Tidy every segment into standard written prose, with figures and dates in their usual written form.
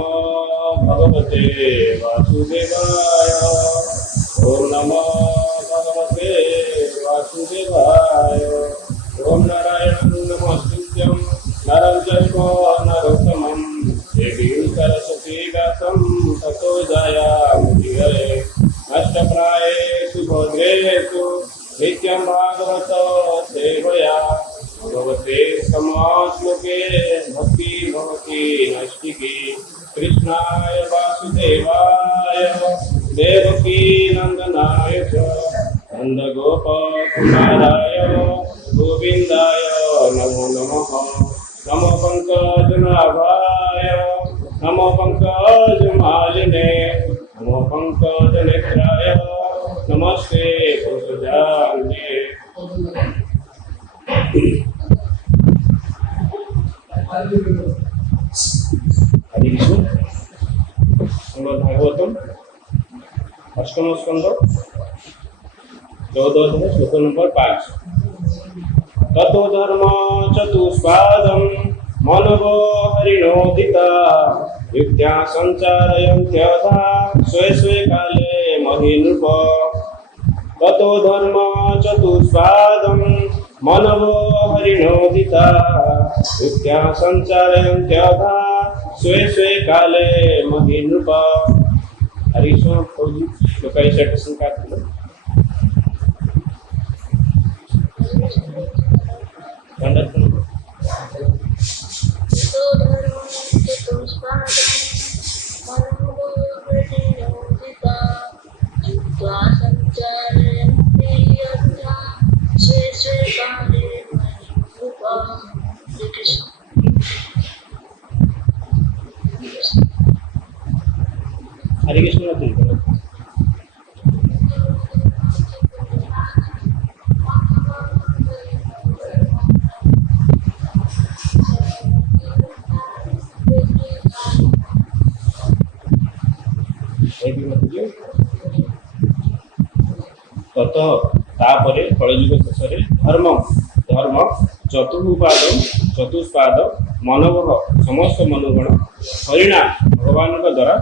नमो भगवते वासुदेवाय। ओम नमो भगवते वासुदेवाय। ओम नारायणं नमस्कृत्यं नरं चैव नरोत्तमं देवीं सरस्वतीं व्यासं ततो जयामुदीरये। नष्टप्रायेषु भद्रेषु नित्यं भागवत सेवया भगवते समाश्लोके भक्ति भवति नैष्टिकी। कृष्णाय वासुदेवाय देवकी नंदनाय च नन्दगोपकुमाराय गोविन्दाय नमो नमः। नमो पंकजनाभाय नमो पंकजमालिने नमो पंकजनेत्राय नमस्ते भुजजान्ये। हरे कृष्ण। श्रीमद् भागवतम अष्टम स्कंद 14 श्लोक नंबर 5। ततो धर्म चतुष्पादं मनवो हरिणोदिता युक्त्या संचारयन्त्यथा स्वे स्वे काले महीनृप। ततो धर्म चतुष्पादं मनवो हरिणोदिता युक्त्या संचारयन्त्यथा स्वे स्वे काले महीनृप। हरीशो फौजी लोकाई सेटिस्फिकेशन का हरे कृष्ण। ततः तापरे कलियुग शेषे धर्म धर्म चतुष्पाद मानव समस्त मनुगण हरिणा भगवान द्वारा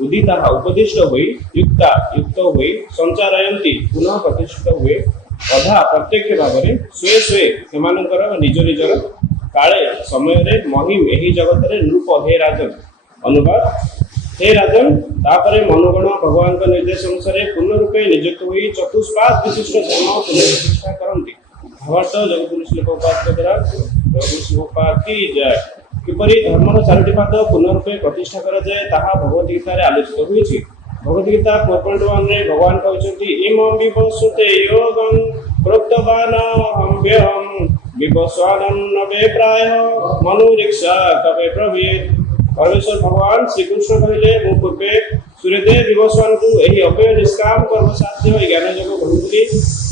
उदिता उपदिष्ट हुई युक्ता युक्त हुई संचारयन्ति पुनः प्रतिष्ठित हुए अधा प्रत्यक्ष भाव में स्वे स्वे सेमानंकर निज निजर काले समय महिम एही जगत रे नृप हे राजन। अनुवाद हे राजन तापरे मनुगण भगवान का निर्देश अनुसार पूर्ण रूपे नियुक्त हुई चतुष्पाद विशिष्ट धर्म पुनर्प्रतिष्ठा करती। भावार्थ जगद्गुरु श्री प्रभुपाद द्वारा जगद्गुरु श्री प्रभुपाद की जय। किपरि धर्मर चारोटी पाद पूर्ण रूपे प्रतिष्ठा करा जाए ताहा भगवद गीता आलोचित होइछि। भगवद गीता 4.1 रे भगवान कहउछन्ति इमं विपस्सुते योगं प्रोक्तवानहं व्यहं विपस्वानं नवे प्राय मनुरिक्षा कवे प्रभेद। परमेश्वर भगवान श्री कृष्ण कहले मु पूर्वे सूर्यदेव विवस्वान को एही अव्यय निष्काम कर्म साध्य ज्ञान जग कहउछि।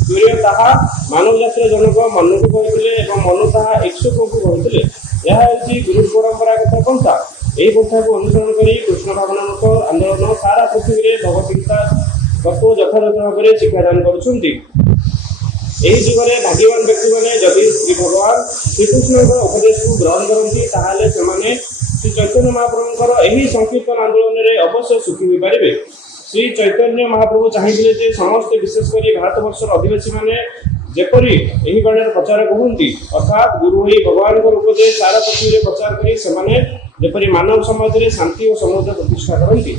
सूर्य ताहा मानव जातिर जनक मनु को कहथिले एवं मनु ताहा इक्षुक को कहथिले। यह होची गुरु परंपरागत पंथा। एही पंथा को अनुसरण करी कृष्ण भावनात्मक आंदोलन सारा पृथ्वी रे भगवत गीता तत्व यथार्थ भाव शिक्षादान करुछन्ति। एही जीवरे भाग्यवान व्यक्ति माने जदि श्री भगवान श्री कृष्ण उपदेश को ग्रहण करती ताहाले सेमाने श्री चैतन्य महाप्रभुଙ୍କର एही संकीर्तन आंदोलन रे अवश्य सुखी होई परिबे। श्री चैतन्य महाप्रभु चाहिए जे समस्त विशेष करी भारत वर्षर अधिवासी माने जेपरी एही गणर प्रचार करती अर्थात गुरु ही भगवान को उपदेश सारा पृथ्वी रे प्रचार करी सेमाने जेपरी मानव समाज रे शांति और समुद्र प्रतिष्ठा करती।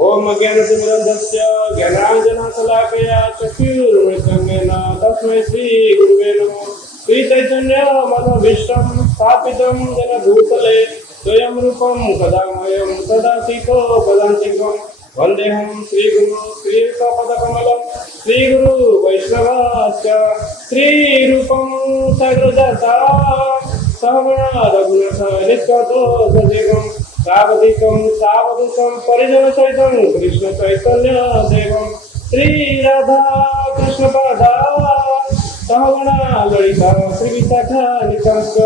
ओम ज्ञानतिमिरन्धस्य ज्ञानाञ्जनशलाकया चक्षुरुन्मिलितं तस्मै श्री गुरुवे नमः। श्री चैतन्य मनोभीष्टं स्थापितं जन भूतले स्वयं रूपं कदामयं तदासीतो पदान्तिकं वन्देहं श्रीगुरु श्रीयुतपदकमलं श्रीगुरु वैष्णवाश्च श्रीरूपं सगृदता सहगण रघुनाथादित्यो सदेवं सावधिकं सावधूतं परिजन सहितं कृष्ण चैतन्य देवं श्री राधा कृष्ण पादा सहगणा ललिता श्रीविशाखा निकांत।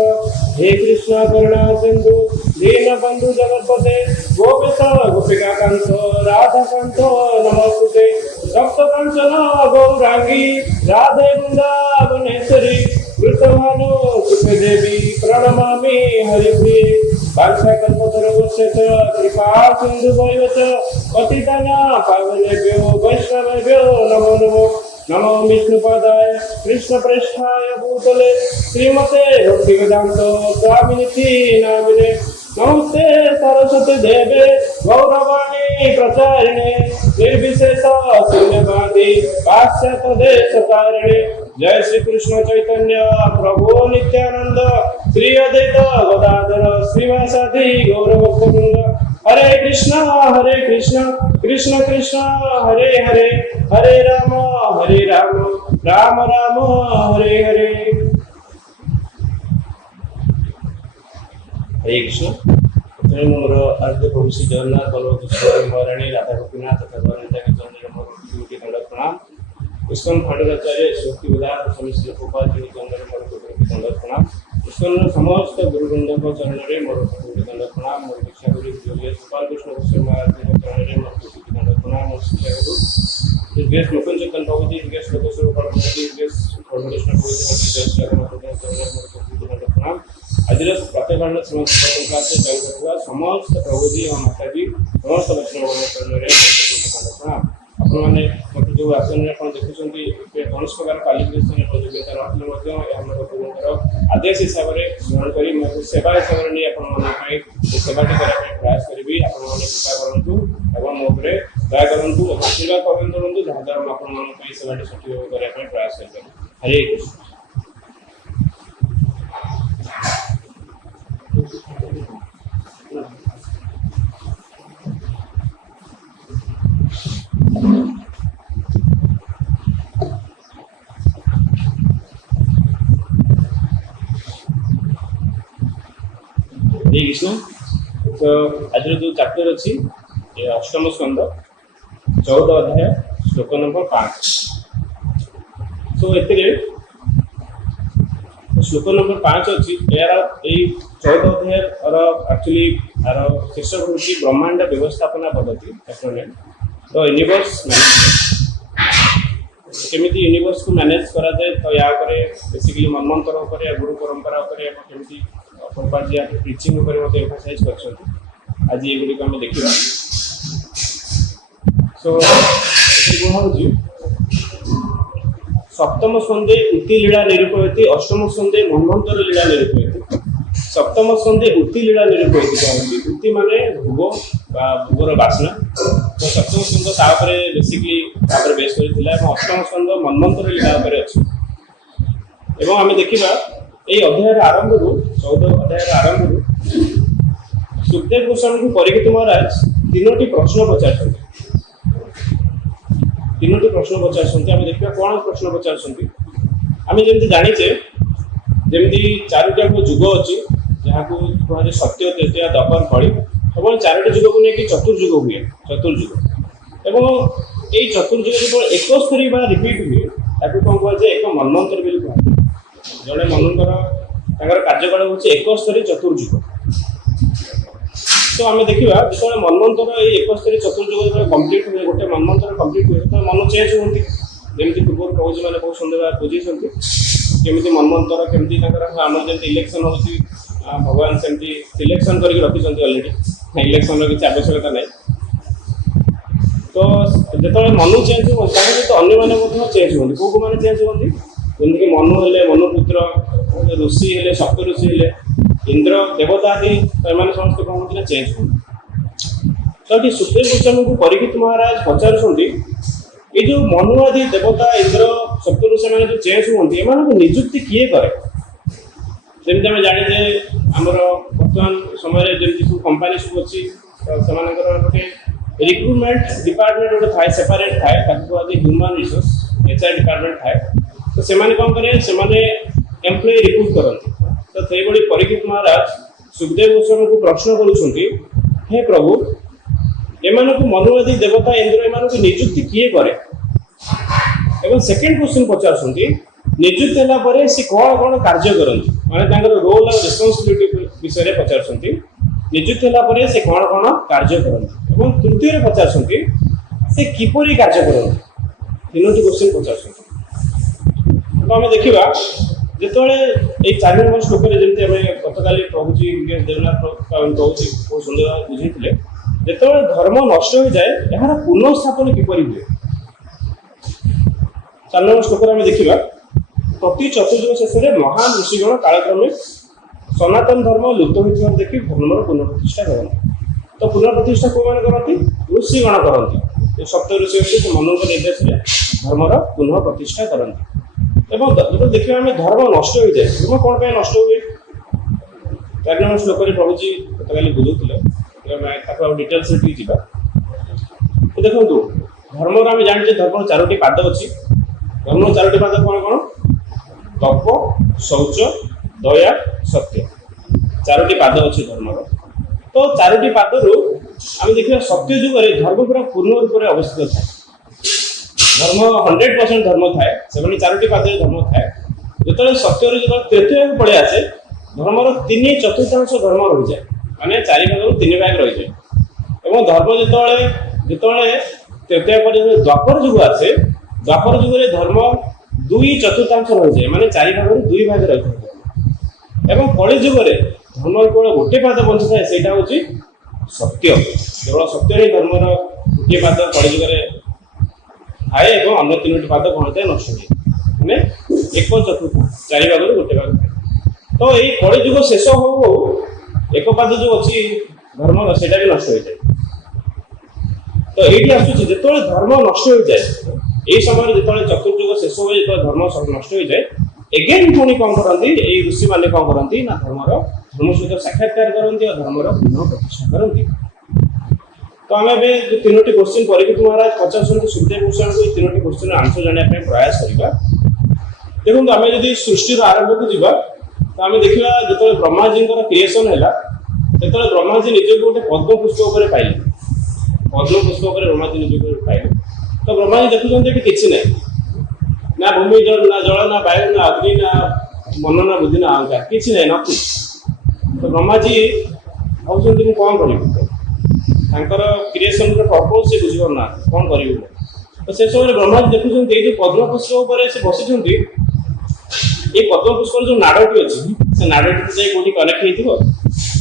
हे कृष्ण करुणा सिंधु दीनबंधु जगत्पते गोपेश गोपिका कांत राधा कांत नमस्ते। सप्त कांचन गौरांगी राधे वृंदावनेश्वरी वृषभानु सुखे देवी प्रणमामि हरिप्रिये। वाञ्छाकल्पतरुभ्यश्च कृपा सिन्धुभ्यो च पतितानां पावनेभ्यो वैष्णवेभ्यो नमो नमो। नमो विष्णुपदाय कृष्णप्रेष्ठाय भूतले श्रीमते भक्तिवेदान्त स्वामिनिति नामिने। नमस्ते सरस्वती देवे गौरवाणी प्रचारिणे निर्विशेष शून्यवादी पाश्चात्यदेशकारिणे। जय श्री कृष्ण चैतन्य प्रभु नित्यानंद श्री अद्वैत गदाधर श्रीवासादि गौरभक्तवृंद। हरे कृष्ण कृष्ण कृष्ण हरे हरे हरे राम राम राम हरे हरे। हरे कृष्ण। मोर आद्य प्रभु श्री जगन्नाथ बलभद्र महाराणी राधा गोपीनाथ तथा गौरांग चंद्र मोर कोटि दंड प्रणाम। इस्कन खंडाचार्य श्री वेदांत स्वामी श्री गोपाल जी चंद्र मोर कोटि दंड प्रणाम। इस्कन समस्त गुरुवृंद को चरण रे मोर कोटि दंड प्रणाम। मोर दीक्षा गुरु योगी गोपाल कृष्ण गोस्वामी महाराज के चरण रे मोर कोटि दंड प्रणाम। मोर शिक्षा गुरु देश मुकुंद चंद्र प्रभु जी देश लोकेश्वर प्रभु जी देश कृष्ण प्रभु जी देश जगन्नाथ के चरण रे मोर कोटि दंड प्रणाम। आज प्रातःकाल समस्त जगत समस्त प्रभु जी और माता जी समस्त वैष्णव प्रणाम। आपने मत जो आसन देखुं कौन प्रकार क्वालिफिकेशन योग्यता रखिले आदेश हिसाब से ग्रहण कर सेवा हिसाब से नहीं सेवाटी करने प्रयास करी कृपा करूँ और मो दया करूँ आशीर्वाद प्रदान करूँ जहाँद्वारा आपण सेवाटी सठिक करने प्रयास करें। हरे कृष्ण। कृष्ण। तो आज जो चैप्टर अच्छी अष्टम स्कंद 14 अध्याय श्लोक नंबर 5। तो ये श्लोक नंबर 5 अच्छी यार 14 अध्याय एक्चुअली यार शीर्षक हूँ ब्रह्मांड व्यवस्थापना पद्धति एक्रोनिम। तो यूनिवर्स मैनेजमेंट केमिति यूनिवर्स को मैनेज करा जाए तो या करे बेसिकली मनमंत्र उपरे गुरु परंपरा उपरे केमिति प्रभुपाद जी आपके प्रीचिंग ऊपर मत एम्फसाइज करछन। आज ये गुडी हम देखिबा। सो एति होउजी सप्तम स्कंदे उति लीला निरूपयति अष्टम स्कंदे मनमंत्र लीला निरूपयति सप्तम स्कंदे उति लीला निरूपयति कहउछि। उति माने भोग बा भोगर वासना। तो सप्तम स्कंद तापरे बेसिकली तापरे बेस करिथिला और अष्टम स्कंद मनमंत्र लीला ऊपर अछि। एवं आमे देखिबा এই অধ্যায়ের আরম্ভରୁ 14 অধ্যায়ের আরম্ভରୁ সুখদেব গোস্বামী को পরীক্ষিত মহারাজ তিনটি প্রশ্ন পচারছন্তি। তিনটি প্রশ্ন পচারছন্তি আমি ଦେଖିବା কোন প্রশ্ন পচারছন্তি। আমি যেମିତି জানিছে যেମିତି চারটি যুগ ଅଛି ଯାହାକୁ କୁହାଯାଏ ସତ୍ୟ ତ୍ରେତୟା ଦ୍ୱାପର କଳି ଏବଂ ଚାରୋଟି ଯୁଗକୁ ନେଇକି ଚତୁର୍ଯୁଗ ହୁଏ ଚତୁର୍ଯୁଗ। ଏବଂ এই ଚତୁର୍ଯୁଗ ଯେତେବେଳେ ଏକସ୍ତରୀ ବା ରିପିଟ୍ हुए ତାକୁ କ'ଣ କୁହାଯାଏ ଏକ ମନ୍ୱନ୍ତର ବୋଲି କୁହାଯାଏ। जड़े मनंतर कार्यकाल हूँ 71 चतुर्युग। तो आम देखा जो मनमंत्र ये 71 चतुर्युग जो कम्प्लीट हुए गोटे मनमंत्र कम्प्लीट हुए तो मन चेंज होती जमी पूर्व प्रभु जी मैंने बहुत सुंदर बुझे केमी मनमंत्र केमी आम जमी इलेक्शन हो भगवान सेमती सिलेक्शन करके रखी अलरेडी इलेक्शन किसी आवश्यकता ना। तो जो मनु चेंज हो तो अन्य मैंने चेंज होती कौ कौ मैंने चेंज होती जमीक मनु हेले मनुपुत्र ऋषि हेले सप्त ऋषि हेले इंद्र देवता आदि समस्त कौन होती चेंज हो। तो ये सुखदेव गोस्वामी को परीक्षित महाराज पचारुंट ये जो मनु आदि देवता इंद्र सप्त ऋषि मैंने जो चेंज होती एम निजुक्ति किए करे जमी आम जाने आमर बर्तमान समय जमी सब कंपानी सब अच्छी गोटे रिक्रुटमेंट डिपार्टमेंट गोटे थाए सेपरेट थाए ह्यूमन रिसोर्स HR डिपार्टमेंट थाए। तो सेमाने कौन करें सेमाने एम्प्लॉय रिक्रूट करते। तो से बड़ी परीक्षित महाराज सुखदेव गोस्वामी को प्रश्न करुछंती हे प्रभु एमान को मनुवादी देवता इंद्र एमान को नियुक्ति किए करे। एवं सेकंड क्वेश्चन पचारछंती नियुक्त होला परे से कोन कोन कार्य करंती माने तांकर रोल और रिस्पांसिबिलिटी विषय रे पचारछंती नियुक्त होला परे से कोन कोन कार्य करंती। एवं तृतीय रे पचारछंती से किपरि कार्य करंती। तीनोटी क्वेश्चन पचारछंती। तो आम देखा ଯେତେବେଳେ ଏଇ 4 ନମ୍ବର ଶ୍ଲୋକରେ ଯେମିତି ଆମେ ଗତକାଲି ପ୍ରଭୁଜୀ ଜଗନ୍ନାଥ ପ୍ରଭୁଜୀ ବହୁତ ସୁନ୍ଦର ବୁଝେଇଥିଲେ, ଯେତେବେଳେ ଧର୍ମ ନଷ୍ଟ ହୋଇଯାଏ ଏହାର ପୁନଃସ୍ଥାପନ କିପରି ହୁଏ। 4 ନମ୍ବର ଶ୍ଲୋକରେ ଆମେ ଦେଖିବା, ପ୍ରତି ଚତୁର୍ଯୁଗ ଶେଷରେ ମହାନ ଋଷିଗଣ କାଳକ୍ରମେ ସନାତନ ଧର୍ମ ଲୁପ୍ତ ହୋଇଥିବାର ଦେଖି ଧର୍ମର ପୁନଃପ୍ରତିଷ୍ଠା କରନ୍ତି। ତ ପୁନଃପ୍ରତିଷ୍ଠା କୋଉମାନେ କରନ୍ତି? ଋଷିଗଣ କରନ୍ତି। ସପ୍ତ ଋଷି ଅଛି ମନୁଙ୍କ ନିର୍ଦ୍ଦେଶରେ ଧର୍ମର ପୁନଃ ପ୍ରତିଷ୍ଠା କରନ୍ତି। ଏବଂ ଯେତେବେଳେ ଦେଖିବା ଆମେ ଧର୍ମ ନଷ୍ଟ ହୋଇଯାଏ, ଧର୍ମ କ'ଣ ପାଇଁ ନଷ୍ଟ ହୁଏ? 4 ନମ୍ବର ଶ୍ଲୋକରେ ପ୍ରଭୁଜୀ ଗତକାଲି ବୁଝୁଥିଲେ, ତାକୁ ଆଉ ଡିଟେଲ୍ସରେ ଟିକେ ଯିବା। ଦେଖନ୍ତୁ, ଧର୍ମର ଆମେ ଜାଣିଛେ ଧର୍ମର 4ଟି ପାଦ ଅଛି। ଧର୍ମର 4ଟି ପାଦ କ'ଣ କ'ଣ? ତପ, ଶୌଚ, ଦୟା, ସତ୍ୟ। 4ଟି ପାଦ ଅଛି ଧର୍ମର। ତ 4ଟି ପାଦରୁ ଆମେ ଦେଖିବା ସତ୍ୟ ଯୁଗରେ ଧର୍ମ ପୁରା ପୂର୍ଣ୍ଣ ରୂପରେ ଅବସ୍ଥିତ ଥାଏ। ଧର୍ମ 100% ଧର୍ମ ଥାଏ, 4ଟି ପାଦରେ ଧର୍ମ ଥାଏ। ଯେତେବେଳେ ସତ୍ୟରେ ଯେତେବେଳେ ତ୍ରେତୟାକୁ ପଳେଇ ଆସେ, ଧର୍ମର 3/4 ଧର୍ମ ରହିଯାଏ, ମାନେ 4 ଭାଗରୁ 3 ଭାଗ ରହିଯାଏ। ଏବଂ ଧର୍ମ ଯେତେବେଳେ ତ୍ରେତୟା ପରେ ଦ୍ୱାପର ଯୁଗ ଆସେ, ଦ୍ୱାପର ଯୁଗରେ ଧର୍ମ 2/4 ରହିଯାଏ, ମାନେ 4 ଭାଗରୁ 2 ଭାଗ ରହିଥାଏ। ଏବଂ କଳି ଯୁଗରେ ଧର୍ମ କେବଳ ଗୋଟେ ପାଦ ବଞ୍ଚିଥାଏ, ସେଇଟା ହେଉଛି ସତ୍ୟ। କେବଳ ସତ୍ୟ ହିଁ ଧର୍ମର ଗୋଟିଏ ପାଦ କଳି ଯୁଗରେ ଥାଏ ଏବଂ ଅନ୍ୟ 3ଟି ପାଦ କ'ଣ ହୋଇଥାଏ? ନଷ୍ଟ ହୁଏ, ମାନେ 1/4, 4 ଭାଗରୁ ଗୋଟେ ଭାଗ ଥାଏ। ତ ଏଇ କଳି ଯୁଗ ଶେଷ ହଉ ହଉ ଏକ ପାଦ ଯୋଉ ଅଛି ଧର୍ମର, ସେଇଟା ବି ନଷ୍ଟ ହୋଇଯାଏ। ତ ଏଇଠି ଆସୁଛି, ଯେତେବେଳେ ଧର୍ମ ନଷ୍ଟ ହୋଇଯାଏ, ଏଇ ସମୟରେ ଯେତେବେଳେ ଚତୁର୍ଯୁଗ ଶେଷ ହୁଏ, ଯେତେବେଳେ ଧର୍ମ ନଷ୍ଟ ହୋଇଯାଏ, ଏଗେନ୍ ପୁଣି କ'ଣ କରନ୍ତି? ଏଇ ଋଷିମାନେ କ'ଣ କରନ୍ତି ନା ଧର୍ମ ସହିତ ସାକ୍ଷାତକାର କରନ୍ତି ଆଉ ଧର୍ମର ପୁନଃ ପ୍ରତିଷ୍ଠା କରନ୍ତି। ତ ଆମେ ଏବେ 3ଟି କ୍ୱେଶ୍ଚିନ୍ ପରୀକ୍ଷିତ ମହାରାଜ ପଚାରୁଛନ୍ତି ସୁଖଦେବ ଗୋସ୍ୱାମୀଙ୍କୁ, ଏଇ 3ଟି କ୍ୱେଶ୍ଚିନ୍ର ଆନ୍ସର ଜାଣିବା ପାଇଁ ପ୍ରୟାସ କରିବା। ଦେଖନ୍ତୁ, ଆମେ ଯଦି ସୃଷ୍ଟିର ଆରମ୍ଭକୁ ଯିବା, ତ ଆମେ ଦେଖିବା ଯେତେବେଳେ ବ୍ରହ୍ମାଜୀଙ୍କର କ୍ରିଏସନ୍ ହେଲା, ସେତେବେଳେ ବ୍ରହ୍ମାଜୀ ନିଜକୁ ଗୋଟେ ପଦ୍ମପୁଷ୍ପ ଉପରେ ପାଇଲେ। ପଦ୍ମପୁଷ୍ପ ଉପରେ ବ୍ରହ୍ମାଜୀ ନିଜକୁ ପାଇଲେ। ତ ବ୍ରହ୍ମାଜୀ ଦେଖୁଛନ୍ତି ଏଠି କିଛି ନାହିଁ, ନା ଭୂମି, ନା ଜଳ, ନା ବାୟୁ, ନା ଅଗ୍ନି, ନା ମନ, ନା ବୁଦ୍ଧି, ନା ଅହଙ୍କାର, କିଛି ନାହିଁ, ନଥିଂ। ତ ବ୍ରହ୍ମାଜୀ ଭାବୁଛନ୍ତି ମୁଁ କ'ଣ କରିବି? ତାଙ୍କର କ୍ରିଏସନ୍ର ପର୍ପୋଜ୍ ସେ ବୁଝିପାରୁନାହାନ୍ତି, କ'ଣ କରିବି? ତ ସେ ସମୟରେ ବ୍ରହ୍ମାଜୀ ଦେଖୁଛନ୍ତି ଏଇ ଯେଉଁ ପଦ୍ମପୁଷ୍ପ ଉପରେ ସେ ବସିଛନ୍ତି, ଏଇ ପଦ୍ମପୁଷ୍ପର ଯେଉଁ ନାଡ଼ଟି ଅଛି, ସେ ନାଡ଼ଟି ଯାଇ କୋଉଠି କନେକ୍ଟ ହେଇଥିବ।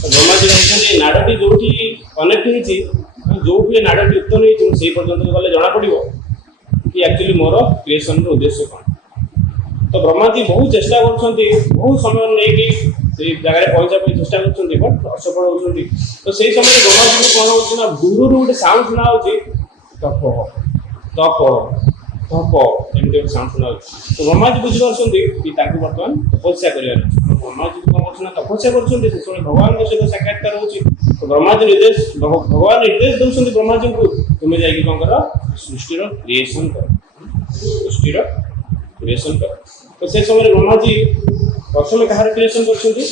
ତ ବ୍ରହ୍ମାଜୀ ଭାବୁଛନ୍ତି ଏ ନାଡ଼ଟି ଯୋଉଠି କନେକ୍ଟ ହେଇଛି, ଯୋଉଠି ଏ ନାଡ଼ଟି ଉତ୍ପନ୍ନ ହେଇଛି, ମୁଁ ସେଇ ପର୍ଯ୍ୟନ୍ତ ଗଲେ ଜଣାପଡ଼ିବ କି ଆକ୍ଚୁଆଲି ମୋର କ୍ରିଏସନ୍ର ଉଦ୍ଦେଶ୍ୟ କ'ଣ। ତ ବ୍ରହ୍ମାଜୀ ବହୁତ ଚେଷ୍ଟା କରୁଛନ୍ତି, ବହୁତ ସମୟ ନେଇକି ସେଇ ଜାଗାରେ ପହଞ୍ଚିବା ପାଇଁ ଚେଷ୍ଟା କରୁଛନ୍ତି, ବଟ୍ ଅସଫଳ ହେଉଛନ୍ତି। ତ ସେଇ ସମୟରେ ବ୍ରହ୍ମାଜୀକୁ କ'ଣ ହେଉଛି ନା, ଦୂରରୁ ଗୋଟେ ସାଉଣ୍ଡ ଶୁଣା ହେଉଛି, ତପ ତପ ତପ, ଏମିତି ଗୋଟେ ସାଉଣ୍ଡ ଶୁଣା ହେଉଛି। ତ ବ୍ରହ୍ମାଜୀ ବୁଝିପାରୁଛନ୍ତି କି ତାଙ୍କୁ ବର୍ତ୍ତମାନ ତପସ୍ୟା କରିବାର ଅଛି। ବ୍ରହ୍ମାଜୀ କ'ଣ କରୁଛନ୍ତି ନା ତପସ୍ୟା କରୁଛନ୍ତି, ସେତେବେଳେ ଭଗବାନଙ୍କ ସହିତ ସାକ୍ଷାତକାର ହେଉଛି। ତ ଭଗବାନ ନିର୍ଦ୍ଦେଶ ଦେଉଛନ୍ତି ବ୍ରହ୍ମାଜୀଙ୍କୁ, ତୁମେ ଯାଇକି କ'ଣ କର? ସୃଷ୍ଟିର କ୍ରିଏସନ୍ କର, ସୃଷ୍ଟିର କ୍ରିଏସନ୍ କର। ତ ସେ ସମୟରେ ବ୍ରହ୍ମାଜୀ ପ୍ରଥମେ କାହାର କ୍ରିଏସନ୍ କରିଛନ୍ତି?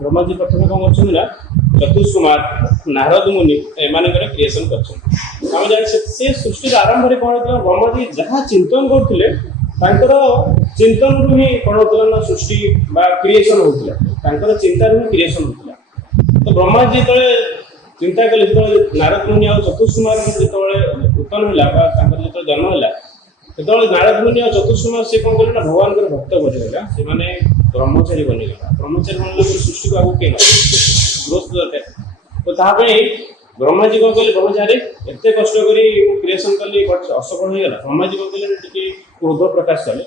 ବ୍ରହ୍ମାଜୀ ପ୍ରଥମେ କ'ଣ କରୁଛନ୍ତି ନା ଚତୁଷ୍କୁମାର, ନାରଦ ମୁନି, ଏମାନଙ୍କର କ୍ରିଏସନ୍ କରିଛନ୍ତି। ଆମେ ଜାଣିଛେ ସେ ସୃଷ୍ଟିର ଆରମ୍ଭରେ କ'ଣ ହେଇଥିଲା? ବ୍ରହ୍ମାଜୀ ଯାହା ଚିନ୍ତନ କରୁଥିଲେ, ତାଙ୍କର ଚିନ୍ତନରୁ ହିଁ କ'ଣ ହେଉଥିଲା ନା ସୃଷ୍ଟି ବା କ୍ରିଏସନ୍ ହେଉଥିଲା। ତାଙ୍କର ଚିନ୍ତାରୁ ହିଁ କ୍ରିଏସନ୍ ହେଉଥିଲା। ତ ବ୍ରହ୍ମାଜୀ ଯେତେବେଳେ ଚିନ୍ତା କଲେ, ଯେତେବେଳେ ନାରଦ ମୁନି ଆଉ ଚତୁଷ୍କୁମାରଙ୍କର ଯେତେବେଳେ ଉତ୍ପନ୍ନ ହେଲା ବା ତାଙ୍କର ଯେତେବେଳେ ଜନ୍ମ ହେଲା, ସେତେବେଳେ ନାରଦ ମୁନି ଆଉ ଚତୁଷ୍କୁମାର ସେ କ'ଣ କଲେ ନା ଭଗବାନଙ୍କର ଭକ୍ତ ବନିଗଲା, ସେମାନେ ବ୍ରହ୍ମଚାରୀ ବନିଗଲା। ବ୍ରହ୍ମଚାରୀ ବନିଲା ପରେ ସୃଷ୍ଟିକୁ ଆଗକୁ କେହି ଗ୍ରୋଥ ଦରକାର। ତ ତା ପାଇଁ ବ୍ରହ୍ମାଜୀ କ'ଣ କଲେ? ବ୍ରହ୍ମଚାରୀ ଏତେ କଷ୍ଟ କରି ମୁଁ କ୍ରିଏସନ୍ କଲି, ବଟ୍ ଅସଫଳ ହେଇଗଲା। ବ୍ରହ୍ମାଜୀ କ'ଣ କଲେ? ଟିକେ କ୍ରୋଧ ପ୍ରକାଶ କଲେ।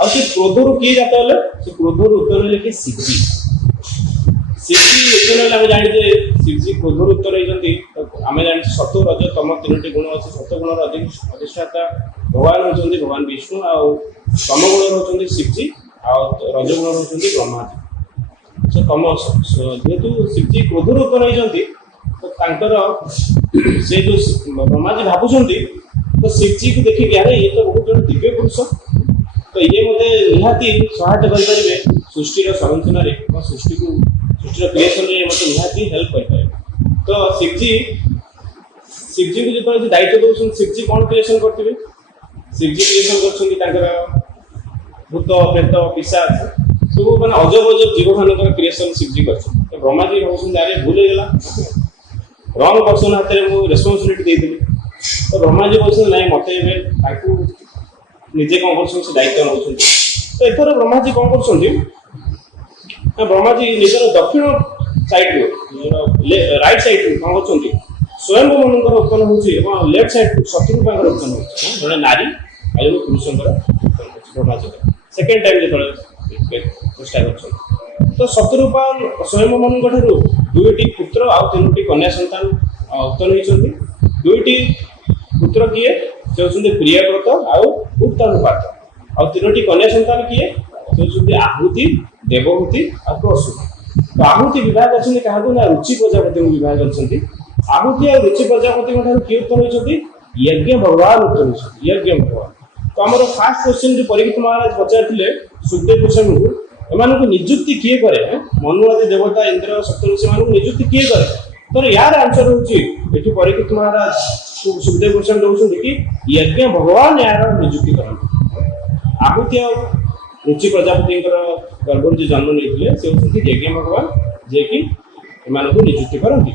ଆଉ ସେ କ୍ରୋଧରୁ କିଏ ଜାତ ହେଲେ? ସେ କ୍ରୋଧରୁ ଉତ୍ତର ହେଲେ କି ଶିବଜୀ। ଶିବଜୀ ଉତ୍ତର ହେଲେ ଆମେ ଜାଣିଛେ ଶିବଜୀ କ୍ରୋଧରୁ ଉତ୍ତର ହେଇଛନ୍ତି। ଆମେ ଜାଣିଛେ ସତ୍ଵ, ରଜ, ତମ 3ଟି ଗୁଣ ଅଛି। ସତ୍ଵ ଗୁଣର ଅଧିଷ୍ଠାତା ଭଗବାନ ହେଉଛନ୍ତି ଭଗବାନ ବିଷ୍ଣୁ, ଆଉ ତମ ଗୁଣ ହେଉଛନ୍ତି ଶିବଜୀ, ଆଉ ରଜଗୁଣ ହେଉଛନ୍ତି ବ୍ରହ୍ମାଜୀ। ଯେହେତୁ ଶିବଜୀ କ୍ରୋଧରୁ ଉତ୍ତର ହେଇଛନ୍ତି, ତ ତାଙ୍କର ସେ ଯେଉଁ ବ୍ରହ୍ମାଜୀ ଭାବୁଛନ୍ତି, ତ ଶିବଜୀକୁ ଦେଖିକି ଆରେ ଇଏ ତ ବହୁତ ଜଣେ ଦିବ୍ୟ ପୁରୁଷ, ତ ଇଏ ମୋତେ ନିହାତି ସହାୟତା କରିପାରିବେ ସୃଷ୍ଟିର ସଂରଚନାରେ ବା ସୃଷ୍ଟିର କ୍ରିଏସନ୍ରେ ମୋତେ ନିହାତି ହେଲ୍ପ କରିପାରିବେ। ତ ଶିବଜୀଙ୍କୁ ଯେତେବେଳେ ଦାୟିତ୍ୱ ଦେଉଛନ୍ତି, ଶିବଜୀ କ'ଣ କ୍ରିଏସନ୍ କରିଥିବେ? ଶିବଜୀ କ୍ରିଏସନ୍ କରିଛନ୍ତି ତାଙ୍କର ଭୂତ, ପ୍ରେତ, ପିଶାଚ, ସବୁ ମାନେ ଅଜବ ଜୀବମାନଙ୍କର କ୍ରିଏସନ୍ ଶିବଜୀ କରିଛନ୍ତି। ତ ବ୍ରହ୍ମାଜୀ ଭାବୁଛନ୍ତି ଆରେ ଭୁଲ ହେଇଗଲା, ରଙ୍ଗ ପର୍ସନ୍ ହାତରେ ମୁଁ ରେସ୍ପନ୍ସିବିଲିଟି ଦେଇଦେଲି। ତ ବ୍ରହ୍ମାଜୀ କହୁଛନ୍ତି ନାଇଁ, ମୋତେ ଏବେ ତାଙ୍କୁ ନିଜେ କ'ଣ କରୁଛନ୍ତି ସେ ଦାୟିତ୍ୱ ନେଉଛନ୍ତି। ତ तो एथर ब्रह्माजी कौन कर ब्रह्माजी निजर दक्षिण साइड राइट साइड कौन कर स्वयं मन उत्पन्न हो लेफ्ट साइड शत्रुपा उत्पन्न हो जड़े नारी आ जड़े पुरुष ब्रह्माजी सेकेंड टाइम जो चेष्टा कर तो शत्रुपा स्वयं मन दुईटी पुत्र आ तीनोटी कन्या संतान उत्पन्न होती दुईटी पुत्र किए से होती प्रियव्रत आउ उत्तानुपात आ तीनोटी कन्या संतान किए से होती आहुति देवहूति और प्रसूति तो आहुति विभाग अच्छे क्या ना रुचि प्रजापति विभाग अच्छे आहुति और रुचि प्रजापति किए उत्पन्न होती यज्ञ भगवान उत्पन्न होती यज्ञ भगवान तो आम फास्ट क्वेश्चन जो परीक्षित महाराज पचारे सुखदेव गोस्वामी को एम निजुक्ति किए करे मनु आदि देवता इंद्र सप्तऋषि निजुक्ति किए करे तो यार आंसर होती परीक्षित महाराज सुखदेव गोस्वामी दौरान कि यज्ञ भगवान यार निजुक्ति करते आहुति और रुचि प्रजापति गर्भ जो जन्म नहीं से होती यज्ञ भगवान जे कि निजुक्ति करती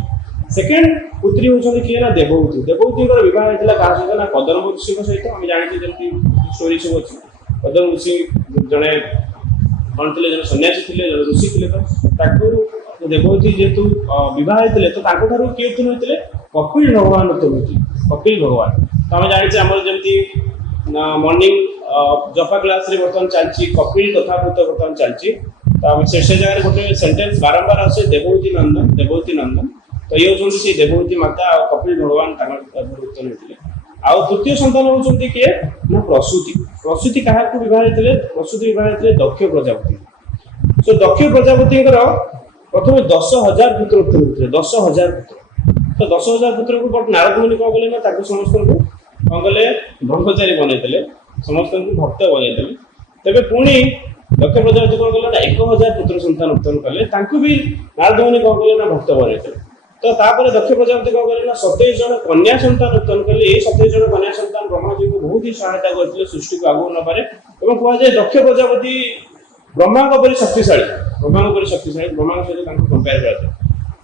सेकेंड पुत्री होती किए ना देवहूति देवहूति विवाह होता क्या सहित ना कदम ऋषि सहित आम जानते जमी स्टोरी सब अच्छी कदम ऋषि जड़े कौन थे जन सन्यासी थे ऋषि थे तो देवहूति जेहेतु विवाह होते तो किए उत्पन्न होते कपिल भगवान उत्पन्न होती कपिल भगवान तो आम जानते आम जमी मॉर्निंग जपा क्लास रे बर्तमान चलती कपिल कथामृत बर्तमान चलती तो से जगह गोटे सेंटेंस बारंबार आसे देवहूति नंदन तो ये होती देवहूति माता और कपिल भगवान उत्पन्न होते आउ तृतीय संतान होती किए ना प्रसूति प्रसूति क्या विवाह होते प्रसूति विवाह होते दक्ष प्रजापति सो दक्ष प्रजापति प्रथम 10,000 पुत्र उत्पन्न होते 10,000 पुत्र तो 10,000 पुत्र को नारद मुनि कौन कले ना समस्त को कौन कले ब्रह्मचारी बनई समस्त भक्त बनई तेज पुणी दक्ष प्रजापति कौन कले 1,000 पुत्र संतान उत्पन्न कले भी नारद मुनि कौन कले ना भक्त बनई तो तापर दक्ष प्रजापति कौन कले ना 27 जन कन्या संतान उत्पन्न कले 27 जन कन्या संतान ब्रह्माजी को बहुत ही सहायता करते सृष्टि को आगू नबारे कहुए दक्ष प्रजापति ब्रह्मा शक्तिशाली ब्रह्मा सहित कंपेयर कराए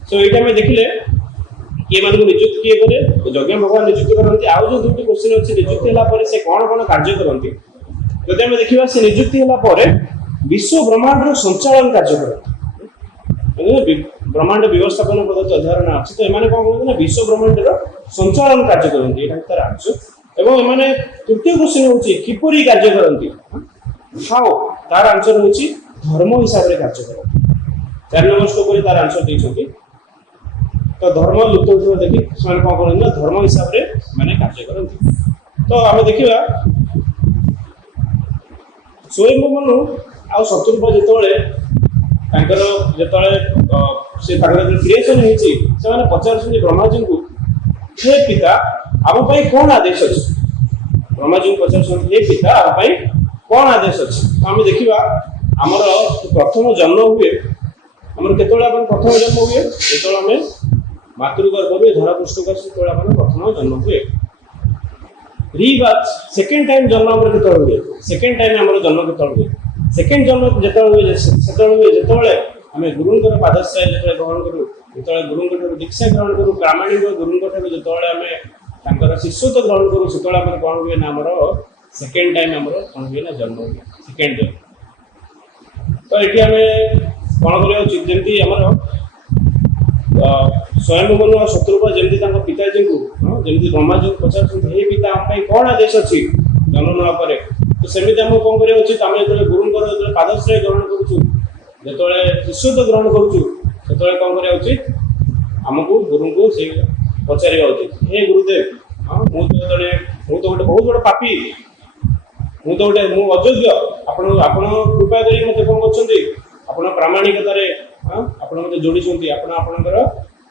सो ये देखिले ये निजुक्ति किए कले यज्ञ भगवान निजुक्ति करते आउ जो दुटी क्वेश्चन अच्छे निजुक्ति है से कौन कौन कार्य करती जब आम देखा से निजुक्ति है विश्व ब्रह्मांड संचालन कार्य करते ब्रह्मांड व्यवस्थापन पद्धति अध्ययन अच्छी तो ये कौन करते विश्व ब्रह्मांड संचालन कार्य करते तार आंसर एवं तृतीय क्वेश्चन होची किपरि कार्य करती हाउ तार आंसर होची धर्म हिसाब से कार्य करते 4 नंबर स्टोक तार आंसर देते तो धर्म लुप्त होता देखी से कौन करते धर्म हिसाब से मैंने कार्य करते तो आम देखा स्वयं मनु आ शत्रुपा जो क्रिएशन होती पचार ब्रह्माजी को हे पिता आम कौन आदेश अच्छे ब्रह्माजी को पचार हे पिता आम कौन आदेश अच्छे तो आम देखा आमर प्रथम जन्म हुए आमर के प्रथम जन्म हुए जो आम मातृगर्भ धरा पृष्ठ प्रथम जन्म हुए रीबात सेकेंड टाइम जन्म के हुए सेकेंड टाइम आम जन्म के हुए सेकेंड जन्म जो हुए जो आम गुरुंर पादश्रय जो ग्रहण करूँ जो गुरुंर दीक्षा ग्रहण करूँ प्रामाणिक गुरुंर जो आम शिष्यत्व ग्रहण करूँ से कौन हुए ना आमर सेकेंड टाइम आम कौन हुए ना जन्म हुए सेकेंड जन्म तो ये आम कौन करमती आमर स्वयं मनु और शत्रुपा जमी पिताजी को जमी ब्रह्माजी को पचार हे पिता आम कौन आदेश अच्छी जन्म नापर तो सेमती आम कौन करें जो गुरुंर पादश्रय ग्रहण करूँ जो शिष्यत्व ग्रहण करूँ कौन करा उचित आमको गुरु को से पचार उचित हे गुरुदेव मुझे गोटे बहुत बड़ पापी मुझे गोटे मु अयोग्य आपण कृपा कर मत कौन कर प्रामाणिकतार आप जोड़ी आपणकर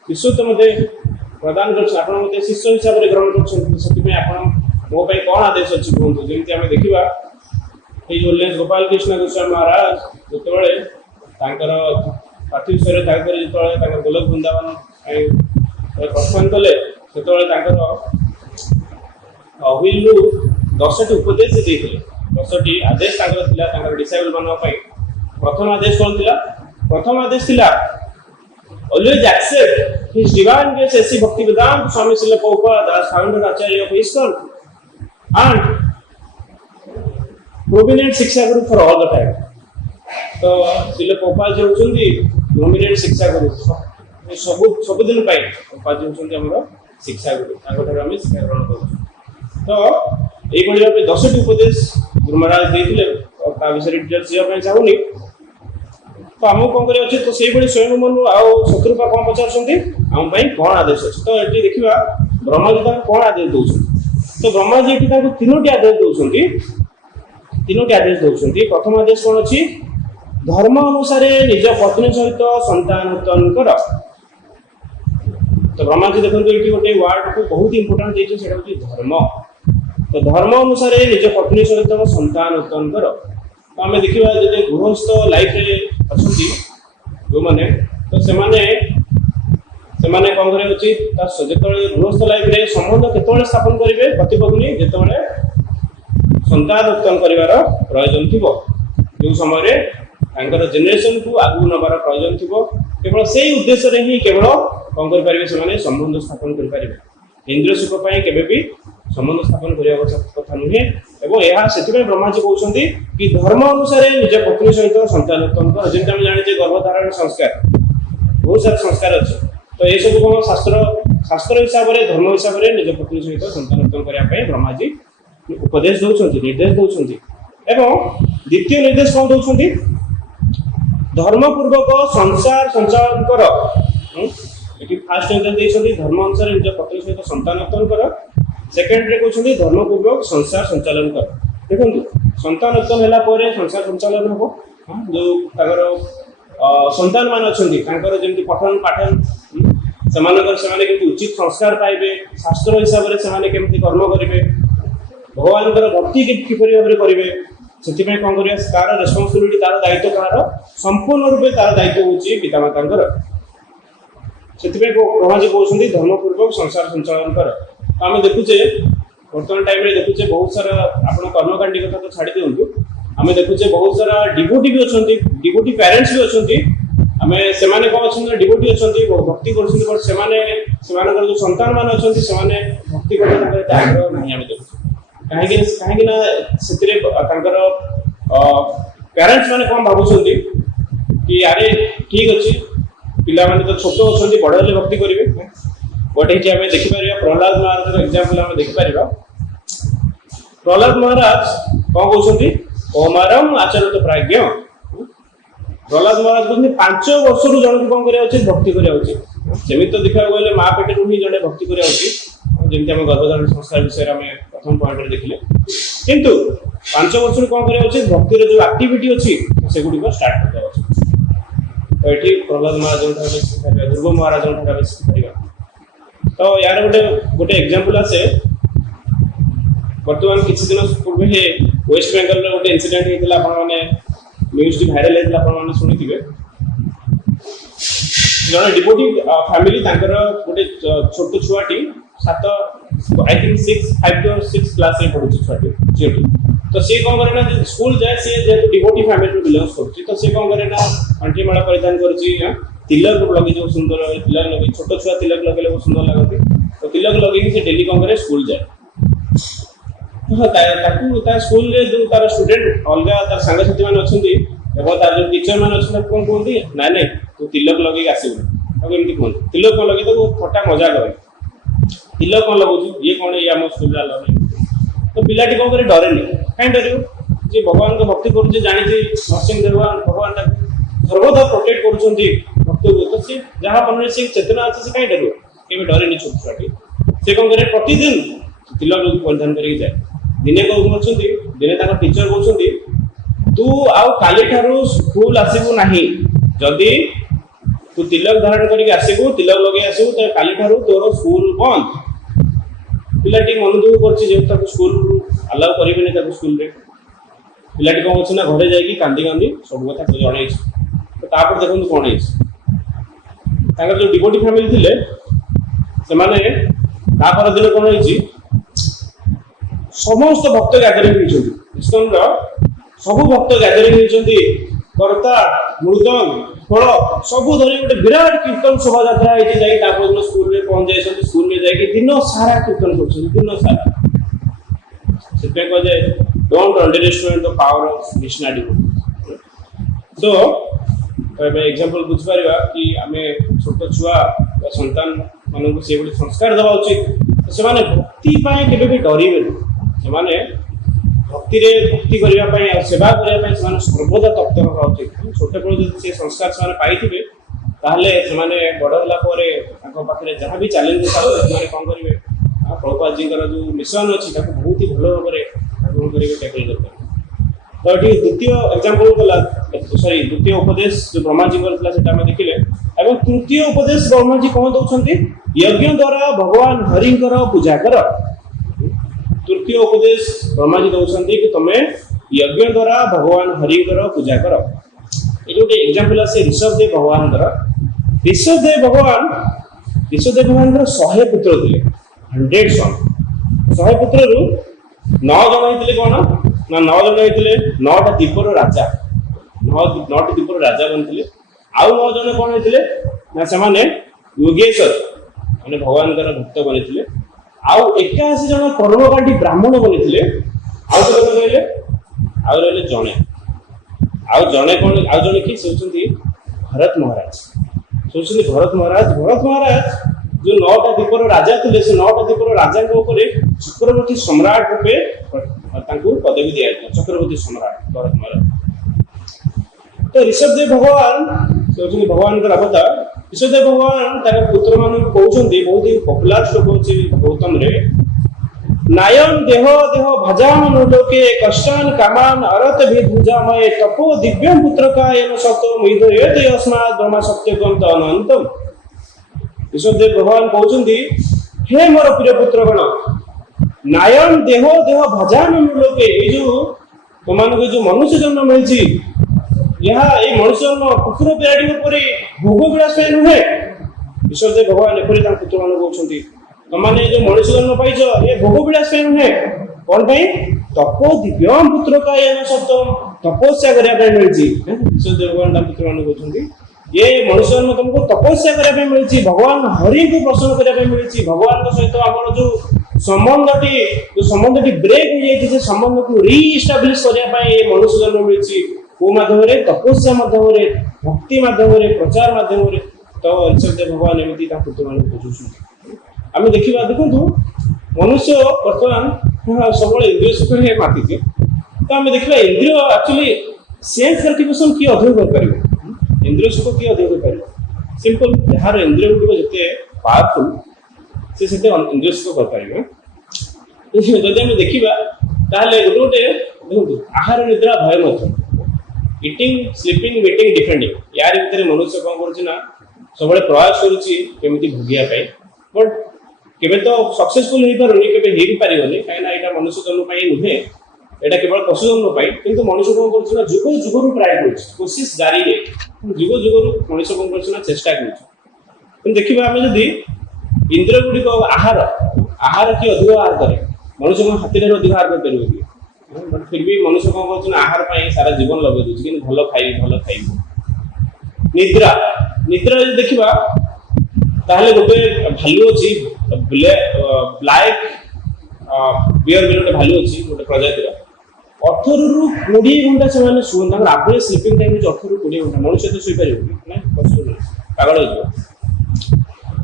शिष्यत्व मत प्रदान कर शिष्य हिसाब से ग्रहण कर मोपाई कौन आदेश अच्छी कहतु जमी आम देखा ये गोपाल कृष्ण गोस्वामी महाराज जो पार्थिव शरीर जो गोलक वृंदावन प्रस्थान कले अहिलू 10टी उपदेश देते 10टी आदेश डिसाइबल मानी प्रथम आदेश कौन थी प्रथम आदेश थी always accept his divine grace as Bhakti Vedanta Swami Srila Prabhupada as founder Acharya of ISKCON and prominent शिक्षा गुरु फॉर ऑल द टाइम। तो श्रील गोपाल जी होचंदी प्रोमिनेंट शिक्षा गुरु सब दिन पाई गोपाल जी होचंदी हमर शिक्षा गुरु ताको हम शिक्षा ग्रहण करू। तो एई भली भाबे 10टी उपदेश गुरु महाराज देथिले ता विषय डिटेल्स जिया पय चाहुनी। तो आम कौन कर अच्छे तो से स्वयं मनु आउ शत्रुपा कौन पचार आम कौन आदेश अच्छे। तो ये देखा ब्रह्मा जी कौन आदेश दौरान। तो ब्रह्मा जी तीनोटी आदेश दौरान तीनोटी आदेश दौरान। प्रथम आदेश कौन अच्छी धर्म अनुसार निज पत्नी सहित संतान उत्पन्न कर। तो ब्रह्मा जी देखो ये गोटे वार्ड को बहुत इंपोर्टाट देखिए धर्म। तो धर्म अनुसार निज पत्नी सहित संतान उत्पन्न कर। तो आम देखा जो गृहस्थ लाइफ अच्छा जो मैंने तो से कौन कर गृहस्थ लाइफ रे संबंध केतବେଳେ स्थापन करेंगे पति पत्नी जितेबाला संतान उत्पन्न कर प्रयोजन थी जो समय जेनेरेशन को आगू नबार प्रयोजन थी केवल से उद्देश्य ही केवल कौन करेंगे संबंध स्थापन करेंगे। इंद्रिय सुख केवे भी संबंध स्थापन करने कथा नुहे। से ब्रह्मा जी कहते कि धर्म अनुसार निज पत्नी सहित संतान उत्पन्न कर। जमी आम जाने गर्भधारण संस्कार बहुत सारा संस्कार अच्छे। तो ये सब कौन शास्त्र हिसाब से धर्म हिसाब से निज पत्नी सहित संतान उत्पन्न करने ब्रह्मा जी उपदेश दौरान निर्देश दौरान। एवं द्वितीय निर्देश कौन दौरान धर्म पूर्वक संसार संचालन कर। फास्ट निर्देश धर्म अनुसार निज पत्नी सहित संतान उत्पन्न कर। सेकेंड रे कहते धर्म पूर्वक संसार संचालन कर। देखो संतान उत्पन्न है संसार संचालन हम जो संतान मान अच्छा जमी पठन पाठन से उचित संस्कार पाइबे शास्त्र हिसाब से केमती कर्म करेंगे भगवान भक्ति किपरि भाव करेंगे से कौन कर तार रेस्पॉन्सिबिलिटी तार दायित्व कार संपूर्ण रूपे तार दायित्व होची पितामाता से ब्रह्मा जी कहते धर्म पूर्वक संसार संचालन कर। आम देखुचे बर्तमान टाइम रे देखुचे बहुत सारा आपण कर्मकांडी कथा तो छाड़ी दियंतु आम देखुचे बहुत सारा डिवोटी भी अच्छे डिवोटी पेरेंट्स भी अच्छे आम से कौन अच्छे डिवोटी अच्छे भक्ति कर जो संतान मान अच्छे से भक्ति करने आग्रह ना आम देखुचे कहीं पेरेंट्स मैंने कौन भावुं कि अरे ठीक अच्छे पिला माने तो छोट अच्छे बड़ हेल्ले भक्ति करेंगे गोटे आम देखिपर प्रहलाद महाराज एग्जाम्पल आम देखिपर। प्रहलाद महाराज कौन कहते कौमारम आचरित प्राज्ञ। प्रहलाद महाराज कहते 5 वर्ष जन को कौन करा भक्ति करमी तो देखा गले माँ पेट ही जड़े भक्ति करमी आम गर्भधारण संस्कार विषय में प्रथम पॉइंट देखिले किंतु 5 वर्ष कौन करा भक्तिर जो एक्टिविटी अच्छी से गुड़िक स्टार्ट कर। तो ये प्रहलाद महाराज ध्रुव महाराज शिखिपर। तो यार गोटे गोटे एग्जांपल आसे वर्तमान किसी दिन पूर्व वेस्ट बेंगल गोटे इंसिडेंट होता आपने न्यूज टी भाइराल होता आपने शुणिथे जन डिवोटी फैमिली गोटे छोट छुआटी 7 आई थिंक 5 to 6 क्लास रे पढुची छुआटी झीटी। तो सी कौन करे स्कूल जाए सी जेहेतु डिवोटी फैमिली बिलोंग्स करछि तो सी कौन करे कंठी माला परिधान करछि तिलक लगे जो सुंदर तिलक लगे छोट छुआ तिलक लगे बहुत सुंदर लगती। तो तिलक लगे से डेली कौन करे स्कूल जाए। तो स्कूल रे जो तार स्टूडेंट अलग तार सांग साथी मान अच्छी तार जो टीचर मान अच्छे कौन कहते ना ना तू तिलक लगे आसबू एमती कहते तिलक कौन लगे तो थटा मजा करे तिलक कौन लगुच ये कौन ये आम स्कूल लगे। तो पिलाटी कौन करे डरे कहीं डर जी भगवान को भक्ति कर जानी नरसिंह भगवान सर्वदा प्रोटेक्ट कर भक्त तो सी जहाँ मन से चेतना अच्छे से कहीं डर के डरे छोट छुआटी से कौन करे प्रतिदिन तिलक परिधान कर जाए। दिने कौन दिने टीचर कहते तू आउ काली ठारू स्कूल आसबू ना जदि तू तिलक धारण करके आसबू तिलक लगे आसबू तो काली ठारू तोर स्कूल बंद। पिलाटी मन दुख कर स्कूल अलाउ करेंगे स्कूल रे पिलाटी कौन अच्छे ना घरे जाकि कांदी कांदी सब कथा जन तो देखो कौन है जो डिवोटी फैमिली थे से दिन कौन है समस्त भक्त गैदरिंग होती सब भक्त गैदरिंग होती कर्ता मृदंग फल सब धरी गोटे विराट कीर्तन शोभा यात्रा होती स्कूल में पहुंच जाए स्कूल में जाकि दिन सारा कीर्तन कर दिन सारा से कह जाए Don't underestimate the power of missionary. So, example बुझ पारिबा कि आमे छोट छुआ संतान मानन को सेबडी संस्कार दवा उचित से माने भक्ति पाए केबे भी डरिबे से माने भक्ति रे भक्ति करिया पाए सेवा करिया पाए से माने सर्वदा तत्पर रहा उचित छोटे बड़ से संस्कार से माने पाइथिबे ताहले से माने बड़ होला परे ताको पाखरे जहां भी चैलेंज माने कोन करिवे प्रभुपाद जी कर जो मिशन अछि ताको बहुत ही भलो भाबरे कोन करिवे टैकल करबे तो ये द्वितीय एग्जांपल गला सॉरी द्वितीय उपदेश जो ब्रह्मा जी करथला सेटा में देखिले एवं तृतीय उपदेश ब्रह्मा जी कोन दउछंती यज्ञ द्वारा भगवान हरि कर पूजा कर तृतीय उपदेश ब्रह्मा जी दउछंती कि तमे यज्ञ द्वारा भगवान हरि कर पूजा कर ये जो एग्जांपल আছে ऋषभदेव भगवान कर ऋषभदेव भगवान कर 100 पुत्र थिले 100 सन 100 पुत्र रु 9 जण हितले कोन ना 9 जण हितले 9टा दीपर राजा 9टी दीपर राजा बनथिले आउ 9 जण कोन हितले ना से माने योगेश्वर माने भगवान कर भक्त बनिथिले आउ 81 जण कर्मकांडी ब्राह्मण बनिथिले आउ तो कहले आउ रहले जणे कोन आउ जणे की सोचंती भरत महाराज जो 9टा दीपर राजा थे से 9टा दीपर राजा के ऊपर चक्रवर्ती सम्राट रूपे तांको पदवी दिया चक्रवर्ती सम्राट भरत महाराज तो ऋषभदेव भगवान सोचनी भगवान का अवतार ऋषभदेव भगवान तार पुत्र मान कहउछंती बहुत ही पॉपुलर श्लोक अछि गौतम रे नायम देह भजाम लोके कष्टान कामान अरत विभुजामय तपो दिव्यम पुत्रकायन सतो मिदयते अस्मात् ब्रह्म सत्यगम अनंतम ऋषभदेव भगवान कहउछंती हे मोर प्रिय पुत्रगण नायम देह भजाम लोके ए जो तुमान को जो मनुष्य जन्म मिलछि यह ए मनुष्य जन्म पुत्र बिराडी ऊपर भोग विलास पे नुहे ऋषभदेव भगवान एपरि ता पुत्र मान कहउछंती तमाने जो मनुष्य जन्म पाइछ ए भोग विलास पे नुहे कोन पई तपो दिव्यम पुत्रकायन सत्यम तपस्या करिया पे मिलछि ऋषभदेव भगवान ता पुत्र मान कहउछंती ये मनुष्य जन्म तुमको तपस्या करिया पे मिलछि भगवान हरि को प्रसन्न करिया पे मिलछि भगवान के सहित हमर जो संबंधटी ब्रेक हो जाई जे संबंध को रीएस्टैब्लिश करिया पे मनुष्य जन्म मिलछि को माध्यम रे तपस्या माध्यम रे भक्ति माध्यम रे प्रचार माध्यम रे तो ऋषभदेव भगवान एमिति ता पुत्र मान बुझुछु आमे देखिबा देखंतु मनुष्य वर्तमान सबले इंद्रिय सुख हे माति जे तो आमे देखिबा इंद्रिय एक्चुअली सेंस ग्रेटिफिकेशन की अधिक कर परिबो इंद्रिय सुख की अधिक कर परिबो सिंपल यार इंद्रिय गुड जते पावरफुल से सेते इंद्रिय सुख कर परिबो जदि आमे देखिबा ताले गोटे देखंतु आहार निद्रा भय मत इटिंग स्लीपिंग मीटिंग डिफेंडिंग यार भीतर मनुष्य कोन करछि ना सबले प्रयास करूछि केमिति भोगिया पाए बट केबे तो सक्सेसफुल हे परनी केबे हेरि पारिबोनी काइना एटा मनुष्य जन्म पाई नुहे एटा केवल पशु जन्म पाई किंतु मनुष्य कोन करछि ना जुग जुगरु ट्राई करछि कोशिश जारी रे जुग जुगरु मनुष्य कोन करछि ना चेष्टा करछि पण देखिबा हमें जदी इंद्रिय गुडी को आहार की अधिक आहार करे मनुष्य को हाथी रे अधिक आहार कर परिबो कि बट फिर भी मनुष्य कोन करछि ना आहार पाई सारा जीवन लगे दउछि कि भलो खाइबो निद्रा जे देखिबा ताहले गोटे भालू अछि ब्लैक बियर बिल गोटे भालू अछि गोटे प्रजातिर 18 रु 20 घंटा से माने सुन तांगर एवरेज स्लीपिंग टाइम 18 रु 20 घंटा मनुष्य तो सोई परिबो ना पशु पागल हो जिवो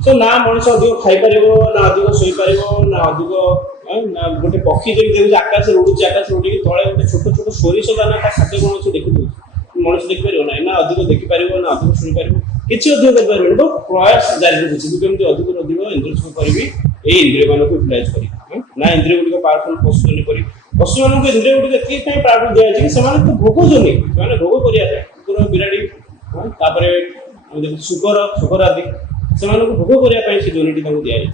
सो ना मनुष्य अधिक खाई परिबो ना अधिक सोई परिबो ना अधिक ना गोटे पक्षी जे देखि आकाश उडुची आकाश उडी के तळे गोटे छोट छोट सोरिस दाना का खाते कोन से देखि मनुष्य देखि परिबो ना अधिक देखि परिबो ना अधिक सुनि परिबो किछि अधिक कर परिबो तो प्रयास जारी रखिछि केमति अधिक इंद्रिय सुख करबी ए इंद्रिय मान को यूटिलाइज करी ना इंद्रिय गुडी को पावरफुल पशु करी पशु मान को इंद्रिय गुडी के पय पावरफुल दिया छै से माने तो भोग जोनी माने भोग करिया छै पूरा बिराडी तापरे हम शुकर आदि से मान को भोग करिया पय से जोनीटी ताको दिया छै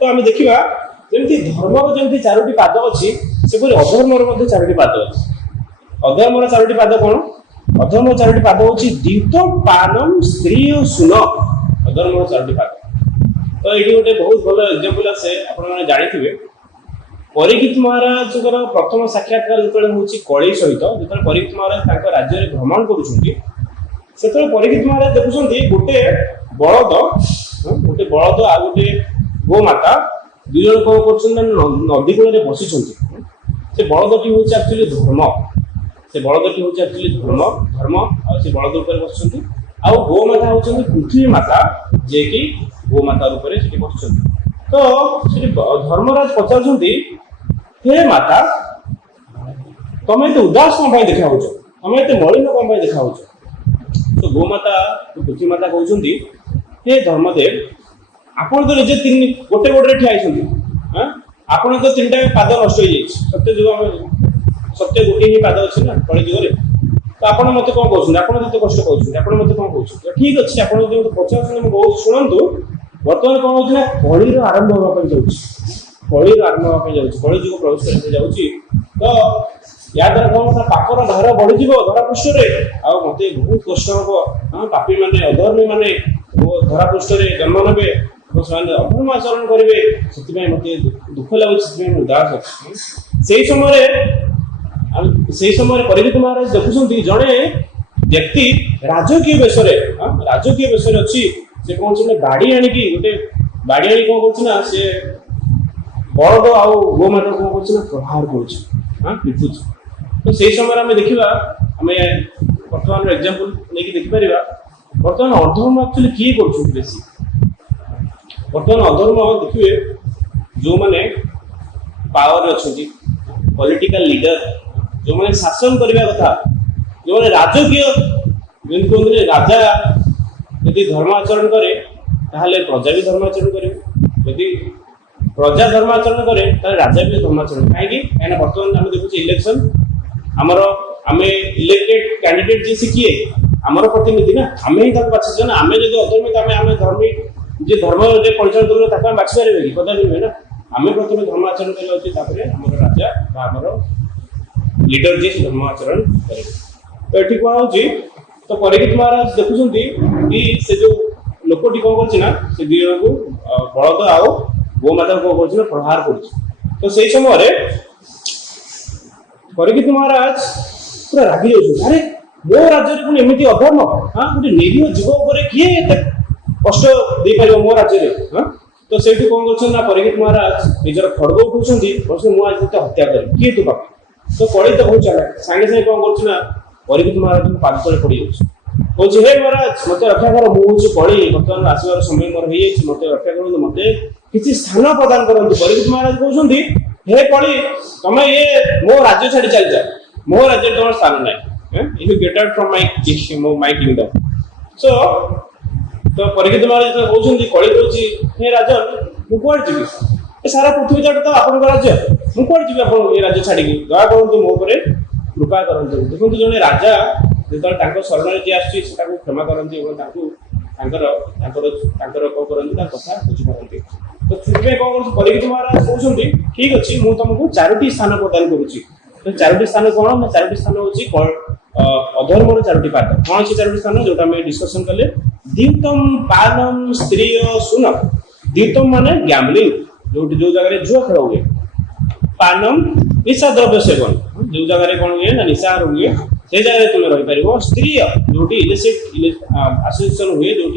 तो हम देखिबा जेमति धर्म को जेमति चारोटी पाद अछि से पूरी अधर्म रो मध्ये चारोटी पाद अछि अधर्म रो चारोटी पाद कोन अधर्म चारोटी पाद होछि दीतो पानम स्त्री और सुन अधर्म रो चारोटी पाद तो एठी गोटे बहुत भलो एग्जांपल আছে आपण माने जानिथिबे परीक्षित महाराज को प्रथम साक्षात्कार जतले होछि कळी सहित जतले परीक्षित महाराज तांको राज्य रे भ्रमण करूछन्ती सेतले परीक्षित महाराज देखुछन्ती गोटे बळद आ गोटे गो माता दुई जन कोन करछन नदी कूल रे बसिछन्ती से बलदटी हूँ एक्चुअली धर्म से बलदटी हूँ एक्चुअली धर्म धर्म से बलद रूप बसुँच आउ गोमाता होती पृथ्वी माता जे कि गोमाता रूप से बस तो धर्मराज पचार हे माता तुम ये उदास कौन देखा तुम ये मलिन कौन देखा तो गोमाता पृथ्वी माता कहते हे धर्मदेव आपण तो निजे तीन गोटे गोटे ठिया आपण तो तीन टाइम पाद नष्ट हो जाए सत्य जुग सत्य गोटे ही पाद अच्छे ना कली जुगे तो आप मत कौन कहते आप कष्ट कहते आप मत कौन कहते ठीक अच्छे आप जो पचार शुणु बर्तमान कौन होना कलिर आरंभ होगा जाऊँगी कलिर आरंभ होगा जाऊँगी कली जुग प्रवेश करते जाऊँगी तो या द्वारा कौन पापर धार बढ़ी धरा पृष्ठ में आ मत बहुत कष्ट हम पापी माने अधर्मी माने धरा पृष्ठ में जन्म ने अधर्म आचरण करेंगे से मत दुख लगे उदास अच्छे से समय परीक्षित महाराज देखुं जड़े व्यक्ति राजकीय वेश अच्छी से कौन से बाड़ी आणिकी गोटे बाड़ी आनी कौन करना से बलद आउ गोमाता कौन कर प्रहार कर तो से समय आम देखा आम बर्तमान एग्जांपल नहीं देखिपर बर्तमान अधर्म एक्चुअली किए कर बेसी बर्तमान अधर्म देखिए जो मैंने पावर अच्छी पॉलिटिकल लीडर जो मैंने शासन करने कथा जो मैंने राजकीय कहते राजा यदि धर्म आचरण करे प्रजा भी धर्म आचरण करे यदि प्रजा धर्म आचरण करे राजा भी धर्म आचरण कहीं बर्तमान आम देखुचे इलेक्शन आमर आम इलेक्टेड कैंडिडेट जी किए आमर प्रतिनिधि ना आम ही बाछे ना आम जो अधर्मी आम धर्मी जे धर्म परिचालन कर बाछी पारे कि कदापि नुहे ना आम प्रथम धर्म आचरण करते आम राजा आमर लीडर जी धर्म आचरण करेंगे तो ये कौन तो परीक्षित महाराज देखुं से जो लोकटी कौन कर से दुई को बलद आउ गोमाता कौन कर प्रहार कर तो से समय परीक्षित महाराज पूरा रागी जाऊँ अरे मो राज्य पुणी एमती अधर्म हाँ गोटे निरीह जीव उपर किए कष्ट दे पार मो राज्य तो से कौन कर परीक्षित महाराज निजर खड़ग उठाऊँ मुझे आज हत्या कर किए तू पाप तो कड़ी तो बहुत चला सागे सागे कौन कर परीक्षित महाराज पाद तले पड़ जाऊँ हे महाराज मत रक्षा कर मुझे कड़ी बर्तमान आसबार समय मोर हो मत रक्षा कर मत किसी स्थान प्रदान करूँ परीक्षित महाराज कहते हे कड़ी तुम ये मो राज्य छाड़ी चल जा मो राज्य तुम स्थान ना if you get out from my kingdom so तो परीक्षित महाराज कहते कड़ी कहूँ हे राजन मु कौन जी सारा पृथ्वी जाट तो आप राज्य मु कौन जी आप राज्य छाड़ी दया करूँ मो कृपा करते देखो जड़े राजा जो शरण जी आसता क्षमा करती कौन कथा बुझीपारती तो से कौन परीक्षित महाराज कहते ठीक अच्छे मुझे तुमको चारोटी स्थान प्रदान करुच्ची तो चारोटी स्थान कौन ना चारोटी स्थान हूँ अधर्म चारोटी पाठ कौन से चारोटी स्थान जो डिस्कसन कले द्यूतम पानम स्त्रीय सुन द्यूतम माने गैम्बलिंग जो जगह जुआ खेल हुए पानम निशा द्रव्य सेवन जो जगह कौन हुए ना निशा हुए से जगह तुम रही स्त्रीय जो एसोसिएशन हुए जो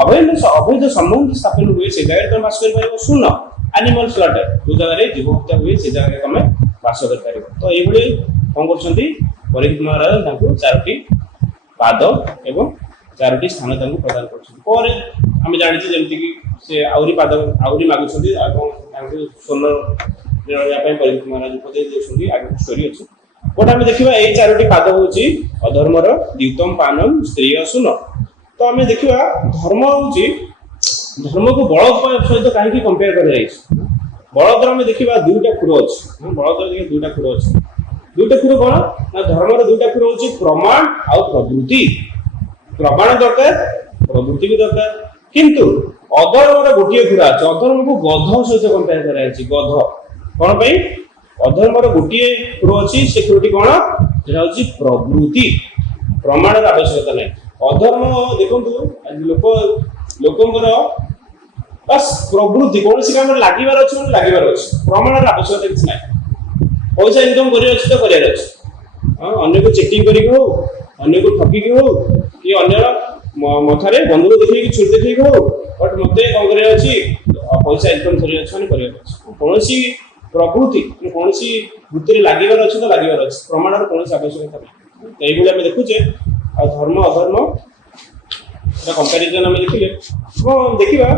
अवैध संबंध स्थापन हुए से जगह तुम बास कर सुन एनिमल स्लॉटर जो जगह जीव हत्या हुए से जगह तुम बास कर तो ये कौन कर परीक्षित महाराज चारोटी पाद एवं चारोटी स्थान प्रदान कर जानी जमीक से आहरी पाद आहरी मागुं स्वर्ण परीक्षित महाराज उपदेश देते आगे स्टोरी अच्छी बट आम देखा ये चारोटी पाद हूँ अधर्मर द्यूतम पानम स्त्रीय सुन तो आम देखा धर्म हूँ धर्म को बलद सहित कहीं कंपेयर कर बलद आम देखा दुईटा खुर अच्छे बलद दुईटा खुर अच्छे दुईटा खुर कौन ना धर्म दुईटा खुर हूँ प्रमाण आउ प्रवृत्ति प्रमाण दरकार प्रवृत्ति भी दरकार किंतु अधर्म गोटे खुरा अच्छे अधर्म को गध सहित कंपेयर कर गध कौन पाई अधर्म गोटे खुर अच्छी से खुरटी कौन से प्रवृत्ति प्रमाण आवश्यकता नहीं अधर्म देखो लोकंर बस प्रवृत्ति कौन सी काम लगे अच्छे प्रमाण आवश्यकता किसी ना पैसा इनकम कर तो करार अच्छे को चेकिंग करी हो अन्य को ठकिकी हो कि अन्य मथारे बंधुक देखिए छुरी देखिए हो बट मत कौन कर पैसा इनकम कर कौन प्रकृति कौन वृत्ति लागिबार अछि तो लागिबार अछि प्रमाणर कोनोसी आवश्यकता नहीं तो एइबोली हम देखुचे आ धर्म अधर्म एटा कंपैरिजन हम देखिले वो देखिबा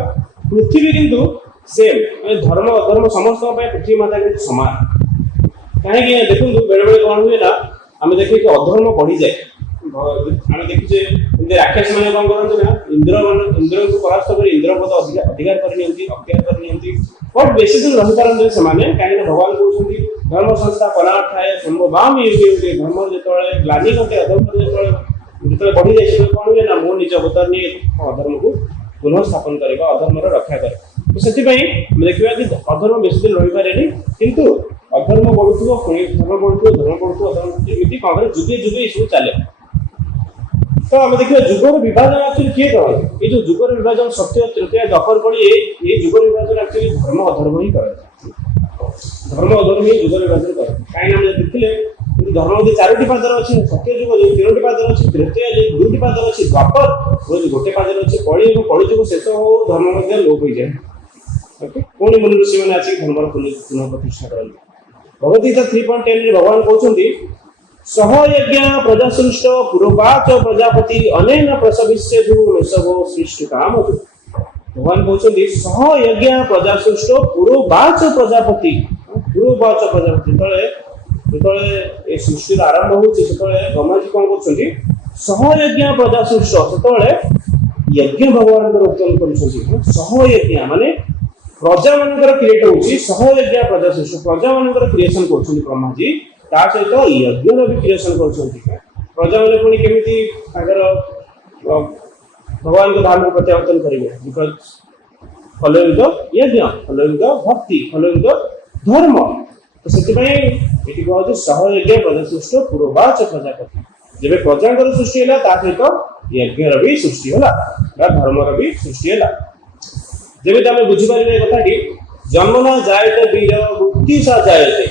पृथ्वी किंतु सेम धर्म अधर्म समस्त पृथ्वी माता के समान कहीं देखो बेले बेले कौन हुए ना आम देखे कि अधर्म बढ़ी जाए आम देखुचे राक्षस मैंने कौन करते ना इंद्र को परास्त कर इंद्रपद अधिकार कर अख्तियार कर बट बेसी दिन रही पारते कहीं भगवान कहते धर्म संस्था पराठ थाए संभवाम युगे धर्म जो ग्लानी घटे अधर्म जो बढ़ी जाए कौन हुए ना मो निज अवतार नहीं अधर्म को पुनः स्थापन कर अधर्म रक्षा करे तो से देखा कि अधर्म बेसी दिन रही पारे किंतु अधर्म बढ़ुव धर्म बढ़ुव धर्म बढ़ुव अधर्म एमती कौन जुगे जुगे ये सब चले तो आम देखिए जुगर विभाजन एक्चुअली किए कर ये जो जुगर विभाजन सत्य तृतीय दफर पड़ी ये जुगर विभाजन एक्चुअली धर्म अधर्म ही करे धर्म अधर्म ही जुगर विभाजन करे कहीं देखिले धर्म जो चारोटी पादर अच्छे सत्य जुग जो तीनोटी पादर अच्छे तृतीय जो दुईटी पादर अच्छे द्वापर जो गोटे पादर अच्छे कली कली जुग शेष हो धर्म लोप हो जाए पुणी मुनि ऋषि मैंने आसिक धर्म पुनः प्रतिष्ठा करते भगवद्गीता 3.10 भगवान कहते सहयज्ञ प्रजासृष्ट पूर्वाच प्रजापति अनेन प्रसविष्यधु ऋषभो सृष्टि काम भगवान कहते सहयज्ञ प्रजासृष्ट पूर्वाच प्रजापति जो सृष्टि आरंभ होती ब्रह्मा जी कौन कर सहयज्ञ प्रजासृष्ट से यज्ञ भगवान उत्पन्न कर सहयज्ञ माने प्रजा मान क्रिएट होची सहयज्ञ प्रजा सृष्टि प्रजा मान क्रिएशन कर ब्रह्मा जी ता सहित यज्ञ भी क्रिएशन कर प्रजा मैंने पुणी केमी भगवान को धाम को प्रत्यावर्तन करेंगे बिकज फॉलोइंग द यज्ञ फॉलोइंग द भक्ति फॉलोइंग द धर्म तो से कहते सहयज्ञ प्रजा सृष्टि पूर्वाच प्रजापति जब प्रजा सृष्टि है सहित यज्ञ भी सृष्टि है धर्म भी सृष्टि है जब आम बुझीपर कथाटी जन्मना जायते वीर मृत्युषा जायते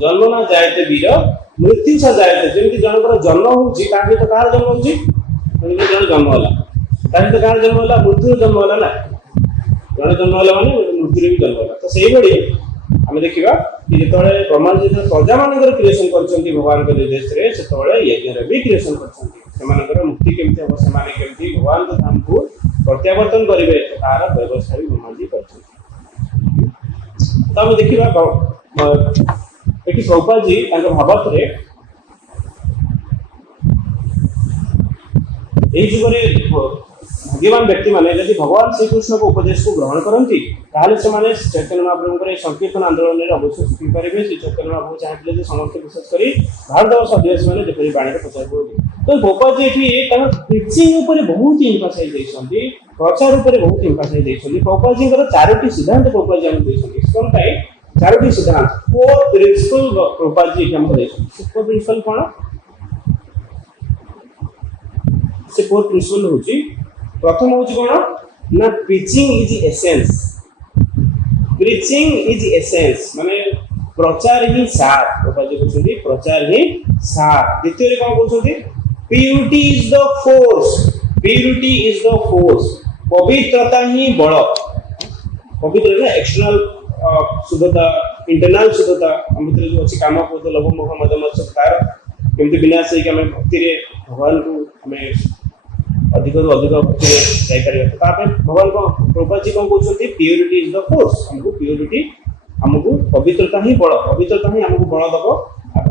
जन्मना जायते वीर मृत्युषा जायते जमी जनकर जन्म होती कहार जन्म होती जन जन्म है कहार जन्म है मृत्यु जन्म है ना जन जन्म है मैंने मृत्यु भी जन्म है तो से आम देखा कि जो ब्रह्मा जी प्रजा मान क्रिएशन कर भगवान के निर्देश से यज्ञ भी क्रिएशन कर मुक्ति केमती हम से भगवान के धाम को प्रत्यावर्तन करेंगे तार व्यवस्था भी ब्रह्मा जी कर तो आम देखा प्रभुपाद जी भावार्थ जुगे भाग्यवान व्यक्ति माने यदि भगवान श्रीकृष्ण को उपदेश को ग्रहण करती चैतन्य महाप्रभु संकीर्तन आंदोलन में अवश्य शिखी पारे श्री चैतन्य महाप्रभु चाहते समस्त विशेषकर भारतवर्ष अधिवासी मैंने जपरी बाणी प्रचार करेंगे तो गोपाल जी ये प्रिचिंग बहुत इम्फासाइज देते प्रचार बहुत इम्फासाइज देते गोपाल जी चारोटी सिद्धांत गोपाल जी आमको कौन चारोटी सिद्धांत 4 प्रिंसिपल गोपाल जी आमको देते 4 प्रिंसिपल कौन से 4 प्रिंसिपल होची प्रथम होची कौन ना preaching is essence preaching is essence माने प्रचार ही सार गोपाल जी कहते प्रचार ही सार द्वितीय कौन कहते purity is the force purity is the force पवित्रता ही बल पवित्रता एक्सटर्नल शुद्धता इंटरनल शुद्धता हम भीतर जो अच्छी काम को लोभ मोह मद मत्सर तार केमती विनाश है कि हमें भक्ति रे भगवान को हमें अधिक रु अधिक भक्ति रे जाई परिबा तो तापे भगवान को प्रभुपाद जी कौन कहते प्यूरिटी इज द फोर्स हमको प्यूरिटी हमको पवित्रता ही हमको बल दबो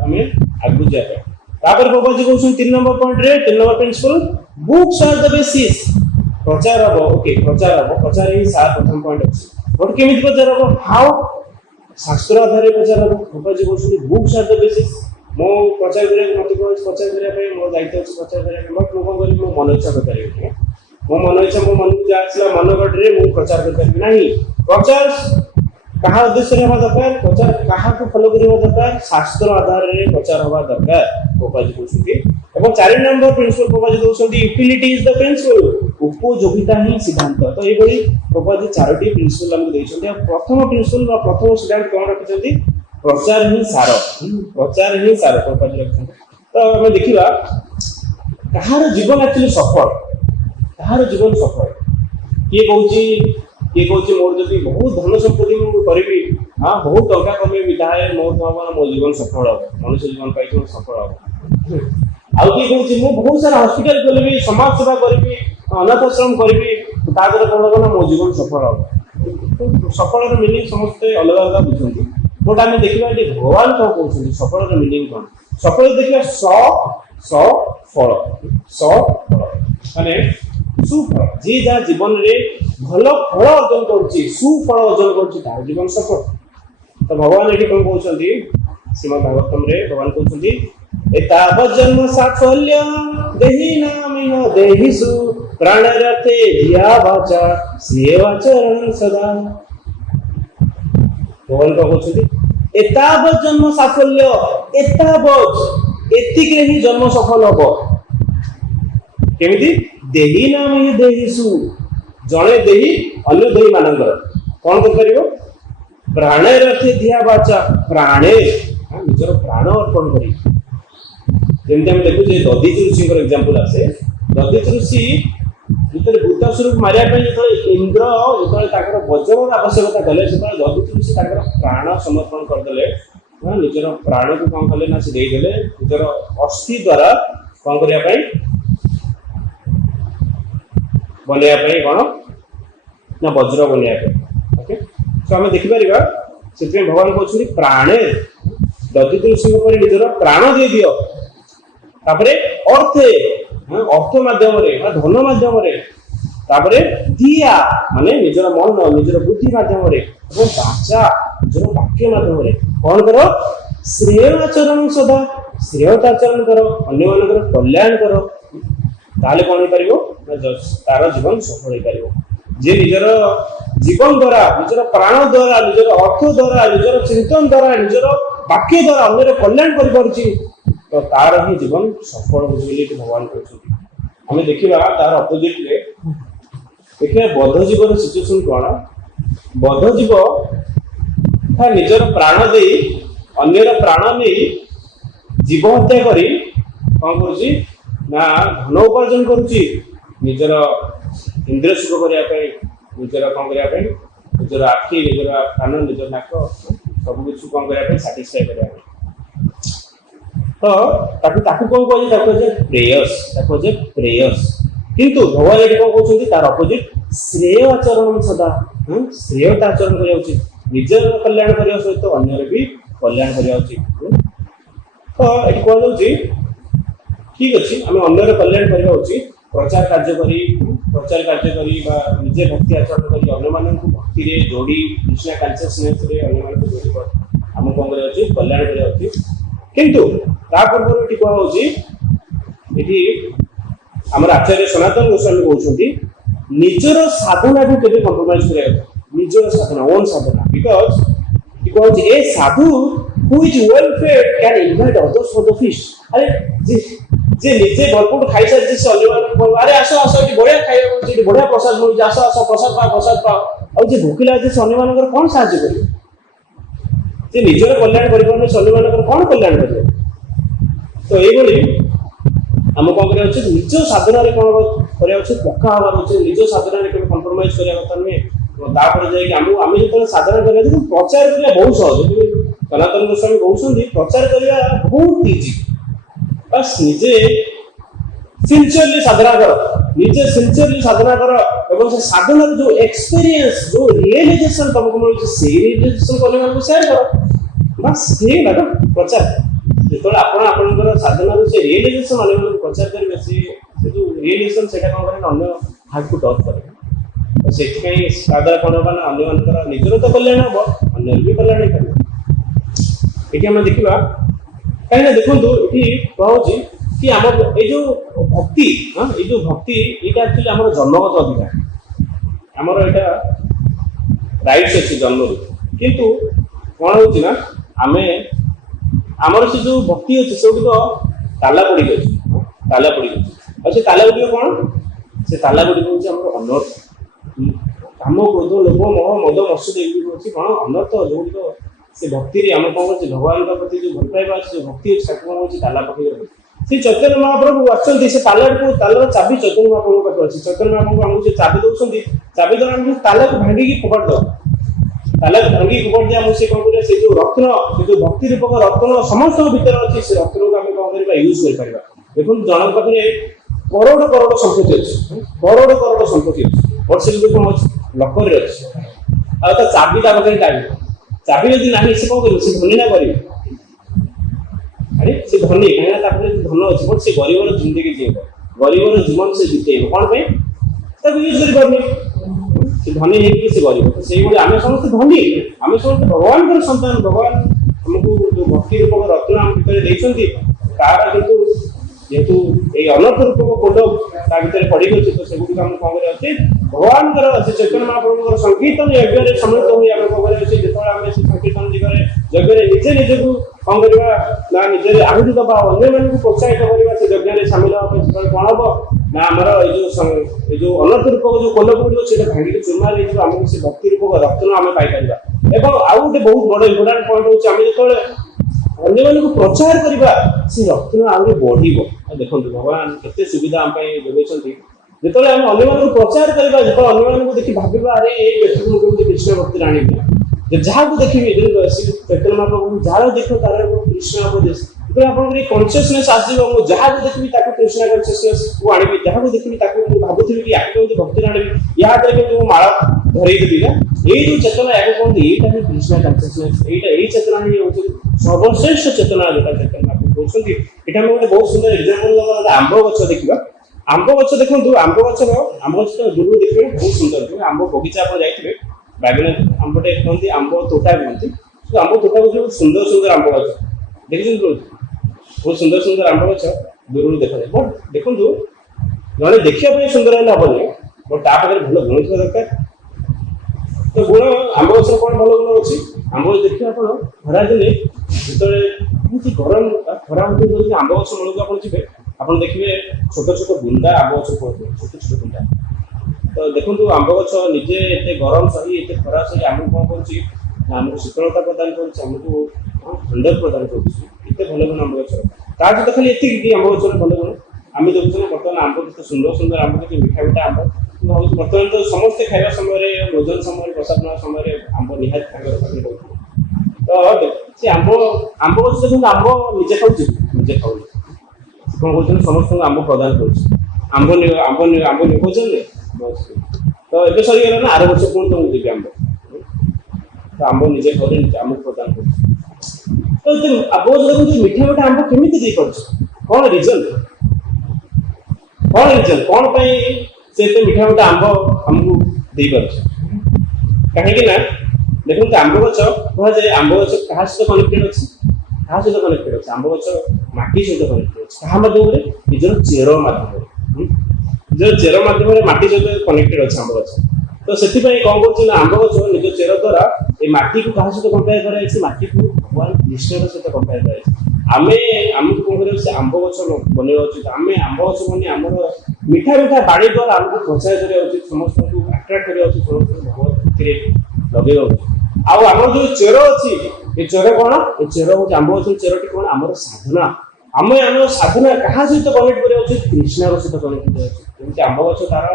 हमें आगु जाए तापर प्रभुपाद जी कहते 3 नंबर पॉइंट रे 3 number principle books are the basis प्रचार हम ओके प्रचार ही सार प्रथम पॉइंट अछि बट केमिति प्रचार हम हाउ शास्त्र आधार प्रचार हम प्रभुपाद जी कहते बुक्स आर द बेसिस मो प्रचार करे मत को प्रचार करे पे मो दायित्व अछि प्रचार करे बट मो कोन करी मो मन इच्छा कर मो मन इच्छा मो मन को जासला मन गडरे मो प्रचार कर नहीं प्रचार कहा उद्देश्य हवा दरकार प्रचार कहा को फॉलो करबा दरकार शास्त्र आधार रे प्रचार हवा दरकार गोपाल जी कहते एवं 4 नंबर प्रिंसिपल गोपाल जी कहते यूटिलिटी इज द प्रिंसिपल उपयोगिता ही सिद्धांत तो ये बड़ी गोपाल जी 4टी प्रिंसिपल हमको देछथि प्रथम प्रिंसिपल व प्रथम सिद्धांत कोन रखिछथि प्रचार ही सार गोपाल जी रखिछथि तो हम देखिबा कहार जीवन एक्चुअली सफल किए कहूँ मोर जब बहुत धन संपत्ति मुझे करी हाँ बहुत टंका कमे विधाय मो मो जीवन सफल हम मनुष्य जीवन पाई सफल हम आउ कि कहूँ मुझे बहुत सारा हॉस्पिटल खोलि समाज सेवा करी अनाथ आश्रम करी कौन मो जीवन सफल हम सफल मिनिंग समस्ते अलग अलग बुझे बट आम देखा भगवान कौन कहते सफल मिनिंग कौन सफल देखिए स फल माने सुफल जी जहाँ जीवन में भल फल अर्जन कर सुफल अर्जन कर जीवन सफल तो भगवान ये कौन कहते श्रीमद भागवतम रे भगवान कहते एतावत् जन्म साफल्य देहि नामिह देहिषु प्राणरते धिया वाचा सेवाचरण सदा भगवान कौन कहते एतावत् जन्म साफल्य एतावत् एतिक रे ही जन्म सफल हबो केमिति देहि नामिह देहिषु जणे देहि अन्य देहि मानंगर कौन कर परिबो प्राणे रथे धिया वाचा प्राणे निजर प्राण अर्पण करी जेमते हम देखु जे दधीचि ऋषि फॉर एग्जांपल आसे दधीचि ऋषि जेतले भूतासुर मारिया पे जेतले इंद्र जेतले ताकर वज्रर आवश्यकता गले सेतले दधीचि ऋषि ताकर प्राण समर्पण कर देले निजर प्राण को कौन कले ना से दे देले निजर अस्थि द्वारा कौन करिया पई बनिया पई कोन ना वज्र बनिया पई ओके तो हमें देखि परिबा सेते भगवान कहउछी प्राणे दधीचि ऋषि पर निजर प्राण दे दियो तापरे अर्थे अर्थ माध्यम रे धन माध्यम रे तापरे दिया माने निजर मन निजर बुद्धि माध्यम रे और वाचा निजर वाक्य माध्यम रे कौन करो श्रेय आचरण सदा श्रेयताचरण करो अन्य मानकर कल्याण करो ताले कौन हो परिबो तार जीवन सफल हो परिबो जे निजर जीवन द्वारा निजर प्राण द्वारा निजर अर्थ द्वारा निजर चिंतन द्वारा निजर वाक्य द्वारा अन्य कल्याण कर पारुची तो तार ही जीवन सफल हो भगवान कहते आम देखा तार अपोजिट रे देखिए बद्ध जीवन सिचुएशन कौन बद्ध जीव निजर प्राण दे अन्यर प्राण नहीं जीव हत्या करी कौन करुच्ची ना धन उपार्जन करुच्ची निजर इंद्रिय सुख करने निजर कौन करने निजर आखि निजर कान निजर नाक सब किसी कौन करने साटिस्फाई करने तो ताकू कौन कहजे प्रेयस किंतु भगवान ये कौन कहते तार अपोजिट श्रेय आचरण सदा श्रेयता आचरण करिया उचित निजर कल्याण करिया सहित अन्यर भी कल्याण करिया उचित तो ये कह जाउची ठीक अछि आम अन्यर कल्याण करिया उचित प्रचार कार्य करी बा निजे भक्ति आचरण करी अन्य मानन को भक्ति रे जोड़ी कृष्ण कॉन्शियसनेस रे अन्य मानन को जोड़ी कर हम कौन करिया उचित कल्याण करिया उचित किंतु तापूर्व ये कह ये आम आचार्य सनातन गोस्वामी कहते निजर साधना को केबे कंप्रोमाइज करिया निजर साधना ओन साधना because he calls a sadhu who is well fed can invite others for the feast अरे जे निजे भरपूर खाई सारी से अन्य अरे आसो आसो ये बढ़िया खाइबा जे बढ़िया प्रसाद मिल आसो आसो प्रसाद पाओ और जे भूखिला जे अन्य मानकर कोन सहायता करियो जे निजर कल्याण करिबो अन्य मानकर कोन कल्याण करियो तो ये बोली हम कौन करिया उचित निज साधना रे कौन करिया उचित पक्का हबार उचित निज साधना रे केबे कंप्रोमाइज करिया कथा नै तापर जाय कि हम जेतले साधना करिया जे प्रचार करिया बहुत सहज सनातन गोस्वामी कहउछन्ती प्रचार करिया बहुत इजी बस निजे सिंसियरली साधना करो निजे सिंसियरली साधना करो एवं से साधना जो एक्सपीरियंस जो रियलाइजेशन तुमको मिलुछ से रियलाइजेशन करने को शेयर करो बस ठीक ना प्रचार जेतले आपण साधना से रियलाइजेशन अन्य प्रचार करेंगे से जो रियलाइजेशन सेटा कौन करें अन्य हाथ को टच करें तो से साधना कौन होगा ना अन्य मानकर निजर तो कल्याण हम अन्य भी कल्याण कर ये देखा कहीं देखो ये कहूँ कि आम ये जो भक्ति ये जो भक्ति ये एक्चुअली आम जन्मगत अधिकार आमर यहाँ राइट्स अच्छे जन्म किंतु कौन हो आम आमर से जो भक्ति अच्छे सब ताला पड़ी गई ताला पड़ी गई और से ताला गुड़िक कौन से ताला गुड़िक हूँ अनर्थ काम क्रोध लोभ मोह मद मसूद ये कौन अनर्थ जो से भक्ति आम कौन कर भगवान प्रति जो भल पाइबा जो भक्ति अच्छे कौन हो ताला पकड़ से चैतन्य महाप्रभु आसती से ताला को तालार चाबी चैतन्य महाप्रभु पाखे अच्छे चैतन्य महाप्रभु आमको चाबी दौरान चाबी द्वारा ताला को भांगी फोपाड़ दो ତାଲା ଭାଙ୍ଗି ଗୋବର ଦିଆ ମୁଁ ସେ କଣ କରିବା ସେ ଯୋଉ ରତ୍ନ ସେ ଯୋଉ ଭକ୍ତି ରୂପକ ରତ୍ନ ସମସ୍ତଙ୍କ ଭିତରେ ଅଛି ସେ ରତ୍ନକୁ ଆମେ କଣ କରିବା ୟୁଜ କରିପାରିବା। ଦେଖନ୍ତୁ ଜଣଙ୍କ ପାଖରେ କରୋଡ଼ କରୋଡ଼ ସମ୍ପତ୍ତି ଅଛି, କରୋଡ଼ କରୋଡ଼ ସମ୍ପତ୍ତି ଅଛି, ବର୍ଷେ କିନ୍ତୁ କଣ ଅଛି ଲକରରେ ଅଛି, ଆଉ ତା ଚାବି ତା ପାଖରେ କାଢି ଚାବି ଯଦି ନାହିଁ ସେ କଣ କରିବ, ସେ ଧନୀ ନା କରିବ? ଆରେ ସେ ଧନୀ, କାହିଁକିନା ତା ପାଖରେ ଧନ ଅଛି, ବଟ୍ ସେ ଗରିବର ଜିନ୍ଦଗି ଜିଇବ, ଗରିବର ଜୀବନ ସେ ଜିତେଇବ। କଣ ପାଇଁ? ତାକୁ ୟୁଜ କରିପାରୁନି, ସେ ଧନୀ ହେଇକି ସେ ଗରିବ। ସେଇଭଳି ଆମେ ସମସ୍ତେ ଧନୀ, ଆମେ ସମସ୍ତେ ଭଗବାନଙ୍କର ସନ୍ତାନ। ଭଗବାନ ଆମକୁ ଯୋଉ ଭକ୍ତି ରୂପକ ରତ୍ନ ଆମ ଭିତରେ ଦେଇଛନ୍ତି ତାର କିନ୍ତୁ ଯେହେତୁ ଏଇ ଅନର୍ଥ ରୂପକ କୋଡ ତା ଭିତରେ ପଡିକି ଅଛି, ତ ସେଗୁଡ଼ିକ ଆମକୁ କଣ କରିବା ଉଚିତ? ଭଗବାନଙ୍କର ସେ ଚୈତନ୍ୟ ମହାପ୍ରଭୁଙ୍କର ସଂକୀର୍ତ୍ତନ ଯଜ୍ଞରେ ସମ୍ମିଳିତ ହୋଇ ଆମେ କଣ କରିବା ଉଚିତ? ଯେତେବେଳେ ଆମେ ସେ ସଂକୀର୍ତ୍ତନ ଦିଗରେ ଯଜ୍ଞରେ ନିଜେ ନିଜକୁ କଣ କରିବା ନା ନିଜରେ ଆହୁତି ଦେବା, ଅନ୍ୟମାନଙ୍କୁ ପ୍ରୋତ୍ସାହିତ କରିବା ସେ ଯଜ୍ଞରେ ସାମିଲ ହେବା ପାଇଁ। ସେତେବେଳେ କଣ ହବ ନା ଆମର ଏଇ ଯୋଉ ଅନର୍ଥ ରୂପକ ଯୋଉ କୋଲ ଗୁଡ଼ିକ ସେଇଟା ଭାଙ୍ଗିକି ଚୁରମାର ହେଇଯିବ, ଆମକୁ ସେ ଭକ୍ତି ରୂପକ ରତ୍ନ ଆମେ ପାଇପାରିବା। ଏବଂ ଆଉ ଗୋଟେ ବହୁତ ବଡ ଇମ୍ପୋର୍ଟାଣ୍ଟ ପଏଣ୍ଟ ହଉଛି ଆମେ ଯେତେବେଳେ ଅନ୍ୟମାନଙ୍କୁ ପ୍ରଚାର କରିବା ସେ ରତ୍ନ ଆହୁରି ବଢିବ। ଦେଖନ୍ତୁ ଭଗବାନ କେତେ ସୁବିଧା ଆମ ପାଇଁ ଯୋଗାଇଛନ୍ତି। ଯେତେବେଳେ ଆମେ ଅନ୍ୟମାନଙ୍କୁ ପ୍ରଚାର କରିବା, ଯେତେବେଳେ ଅନ୍ୟମାନଙ୍କୁ ଦେଖି ଭାବିବା ଆରେ ଏଇ ବ୍ୟକ୍ତିକୁ ମୁଁ କେମିତି କୃଷ୍ଣ ଭକ୍ତିରେ ଆଣିବି, ଯେ ଯାହାକୁ ଦେଖିବି ଚୈତନ୍ୟ ମହାପ୍ରଭୁ ଯାହାର ଦେଖିବ ତାର କୃଷ୍ଣ ଉପଦେଶ, ଯେତେବେଳେ ଆପଣଙ୍କର ଏଇ କନସିୟସନେସ୍ ଆସିବ, ମୁଁ ଯାହାକୁ ଦେଖିବି ତାକୁ କୃଷ୍ଣ କନସିୟସନେସ୍ କୁ ଆଣିବି, ଯାହାକୁ ଦେଖିବି ତାକୁ ମୁଁ ଭାବୁଥିବି କି ୟାକୁ କେମିତି ଭକ୍ତିରେ ଆଣିବି, ୟା ହାତରେ କେମିତି ମୁଁ ମାଳ ଧରେଇ ଦେବି ନା, ଏଇ ଯୋଉ ଚେତନା ୟାକୁ କହନ୍ତି ଏଇଟା ହିଁ କୃଷ୍ଣ କନସିୟସନେସ୍, ଏଇ ଚେତନା ହିଁ ହଉଛି ସର୍ବଶ୍ରେଷ୍ଠ ଚେତନା ଯୋଉଟା ଚୈତନ୍ୟ ମହାପ୍ରଭୁ କହୁଛନ୍ତି। ଏଇଟା ଆମେ ଗୋଟେ ବହୁତ ସୁନ୍ଦର ଏକ୍ସାମ୍ପଲ ଦେବା, ଆମ୍ବ ଗଛ ଦେଖିବା। ଆମ୍ବ ଗଛ ଦେଖନ୍ତୁ, ଆମ୍ବ ଗଛ ଦୂରରୁ ଦେଖିବେ ବହୁତ ସୁନ୍ଦର, ଆମ୍ବ ବଗିଚା ଆପଣ ଯାଇଥିବେ, ବାଇଗଣ ଆମ୍ବଟେ କୁହନ୍ତି, ଆମ୍ବ ତୋଟା କୁହନ୍ତି, ଆମ୍ବ ତୋଟାକୁ ବହୁତ ସୁନ୍ଦର ସୁନ୍ଦର ଆମ୍ବ ଗଛ ଦେଖିଛନ୍ତି, ବହୁତ ସୁନ୍ଦର ସୁନ୍ଦର ଆମ୍ବ ଗଛ ଦୂରରୁ ଦେଖାଯାଏ। ବଟ୍ ଦେଖନ୍ତୁ ଜଣେ ଦେଖିବା ପାଇଁ ସୁନ୍ଦର ହେଲେ ହବନି, ବଟ୍ ତା ପାଖରେ ଭଲ ଗୁଣ ଥିବା ଦରକାର। ତ ଗୁଣ ଆମ୍ବ ଗଛର କଣ ଭଲ ଗୁଣ ଅଛି? ଆମ୍ବ ଗଛ ଦେଖିବେ ଆପଣ ଖରା ଦିନେ ଯେତେବେଳେ ଏମିତି ଗରମ ଖରା ହଉଥିବ, ଆମ୍ବ ଗଛ ମୂଳକୁ ଆପଣ ଯିବେ, ଆପଣ ଦେଖିବେ ଛୋଟ ଛୋଟ ବୁନ୍ଦା ଆମ୍ବ ଗଛ ପଡୁଥିବ, ଛୋଟ ଛୋଟ ବୁନ୍ଦା। ତ ଦେଖନ୍ତୁ ଆମ୍ବ ଗଛ ନିଜେ ଏତେ ଗରମ ସହି ଏତେ ଖରା ସହି ଆମକୁ କଣ କରୁଛି, ଆମକୁ ଶୀତଳତା ପ୍ରଦାନ କରୁଛି, ଆମକୁ ଥଣ୍ଡା ପ୍ରଦାନ କରୁଛି। ଏତେ ଭଲ ଗୁଣ ଆମ୍ବ ଗଛ। ତା ସହିତ ଖାଲି ଏତିକି ଆମ୍ବ ଗଛର ଭଲ ଗୁଣ ଆମେ ଦେଖୁଛୁ ନା, ବର୍ତ୍ତମାନ ଆମ୍ବ କେତେ ସୁନ୍ଦର ସୁନ୍ଦର ଆମ୍ବ, କେତେ ମିଠା ମିଠା ଆମ୍ବ। ମୁଁ ଭାବୁଛି ବର୍ତ୍ତମାନ ତ ସମସ୍ତେ ଖାଇବା ସମୟରେ, ଭୋଜନ ସମୟରେ, ପ୍ରସାଦ ନେବା ସମୟରେ ଆମ୍ବ ନିହାତି ତାଙ୍କର ପାଖରେ ରହୁଛି। ତ ସେ ଆମ୍ବ ଗଛ ଦେଖନ୍ତୁ ଆମ୍ବ ନିଜେ ଖାଉଛି, ନିଜେ ଖାଉଛି, କଣ କହୁଛନ୍ତି ସମସ୍ତଙ୍କୁ ଆମ୍ବ ପ୍ରଦାନ କରୁଛି। ଆମ୍ବ କହୁଛନ୍ତି ତ ଏବେ ସରିଗଲା ନା, ଆର ବର୍ଷ ପୁଣି ତମକୁ ଦେବି ଆମ୍ବ। ତ ଆମ୍ବ ନିଜେ ଖାଉଛି, ଆମକୁ ପ୍ରଦାନ କରୁଛି। ତ ଆମ୍ବ ଗଛ ଦେଖନ୍ତୁ ମିଠା ମିଠା ଆମ୍ବ କେମିତି ଦେଇପାରୁଛି? କଣ ରିଜନ? କଣ ପାଇଁ ସେ ଏତେ ମିଠା ମିଠା ଆମ୍ବ ଆମକୁ ଦେଇପାରୁଛି? କାହିଁକି ନା ଦେଖନ୍ତୁ ଆମ୍ବ ଗଛ କୁହାଯାଏ, ଆମ୍ବ ଗଛ କାହା ସହିତ କନେକ୍ଟେଡ ଅଛି? କାହା ସହିତ କନେକ୍ଟେଡ ଅଛି? ଆମ୍ବ ଗଛ ମାଟି ସହିତ କନେକ୍ଟେଡ ଅଛି। କାହା ମାଧ୍ୟମରେ? ନିଜର ଚେର ମାଧ୍ୟମରେ। ନିଜର ଚେର ମାଧ୍ୟମରେ ମାଟି ସହିତ କନେକ୍ଟେଡ ଅଛି ଆମ୍ବ ଗଛ। ତ ସେଥିପାଇଁ କଣ କରୁଛି ନା, ଆମ୍ବ ଗଛ ନିଜ ଚେର ଦ୍ୱାରା এই ମାଟିକୁ କାହା ସହିତ କମ୍ପେୟାର କରାଯାଇଛି? ମାଟିକୁ ଭଗବାନ କୃଷ୍ଣଙ୍କ ସହିତ କମ୍ପେୟାର କରାଯାଇଛି। ଆମକୁ କଣ କରିବା, ସେ ଆମ୍ବ ଗଛ ବନେଇବା ଉଚିତ। ଆମେ ଆମ୍ବ ଗଛ ବନେଇ ଆମର ମିଠା ମିଠା ବାଣୀ ଦ୍ୱାରା ଆମକୁ ପ୍ରଚାର କରିବା ଉଚିତ, ସମସ୍ତଙ୍କୁ ଆଟ୍ରାକ୍ଟ କରିବା ଉଚିତ, ସମସ୍ତଙ୍କୁ ଭଗବତ ଭକ୍ତିରେ ଲଗେଇବା ଉଚିତ। ଆଉ ଆମର ଯୋଉ ଚେର ଅଛି, ଏ ଚେର କଣ? ଏ ଚେର ହଉଛି ଆମ୍ବ ଗଛର ଚେରଟି କଣ? ଆମର ସାଧନା। ଆମେ ଆମର ସାଧନା କାହା ସହିତ କନେକ୍ଟ କରିବା ଉଚିତ? କୃଷ୍ଣଙ୍କ ସହିତ କନେକ୍ଟ କରିବା ଉଚିତ। ଯେମିତି ଆମ୍ବ ଗଛ ତାର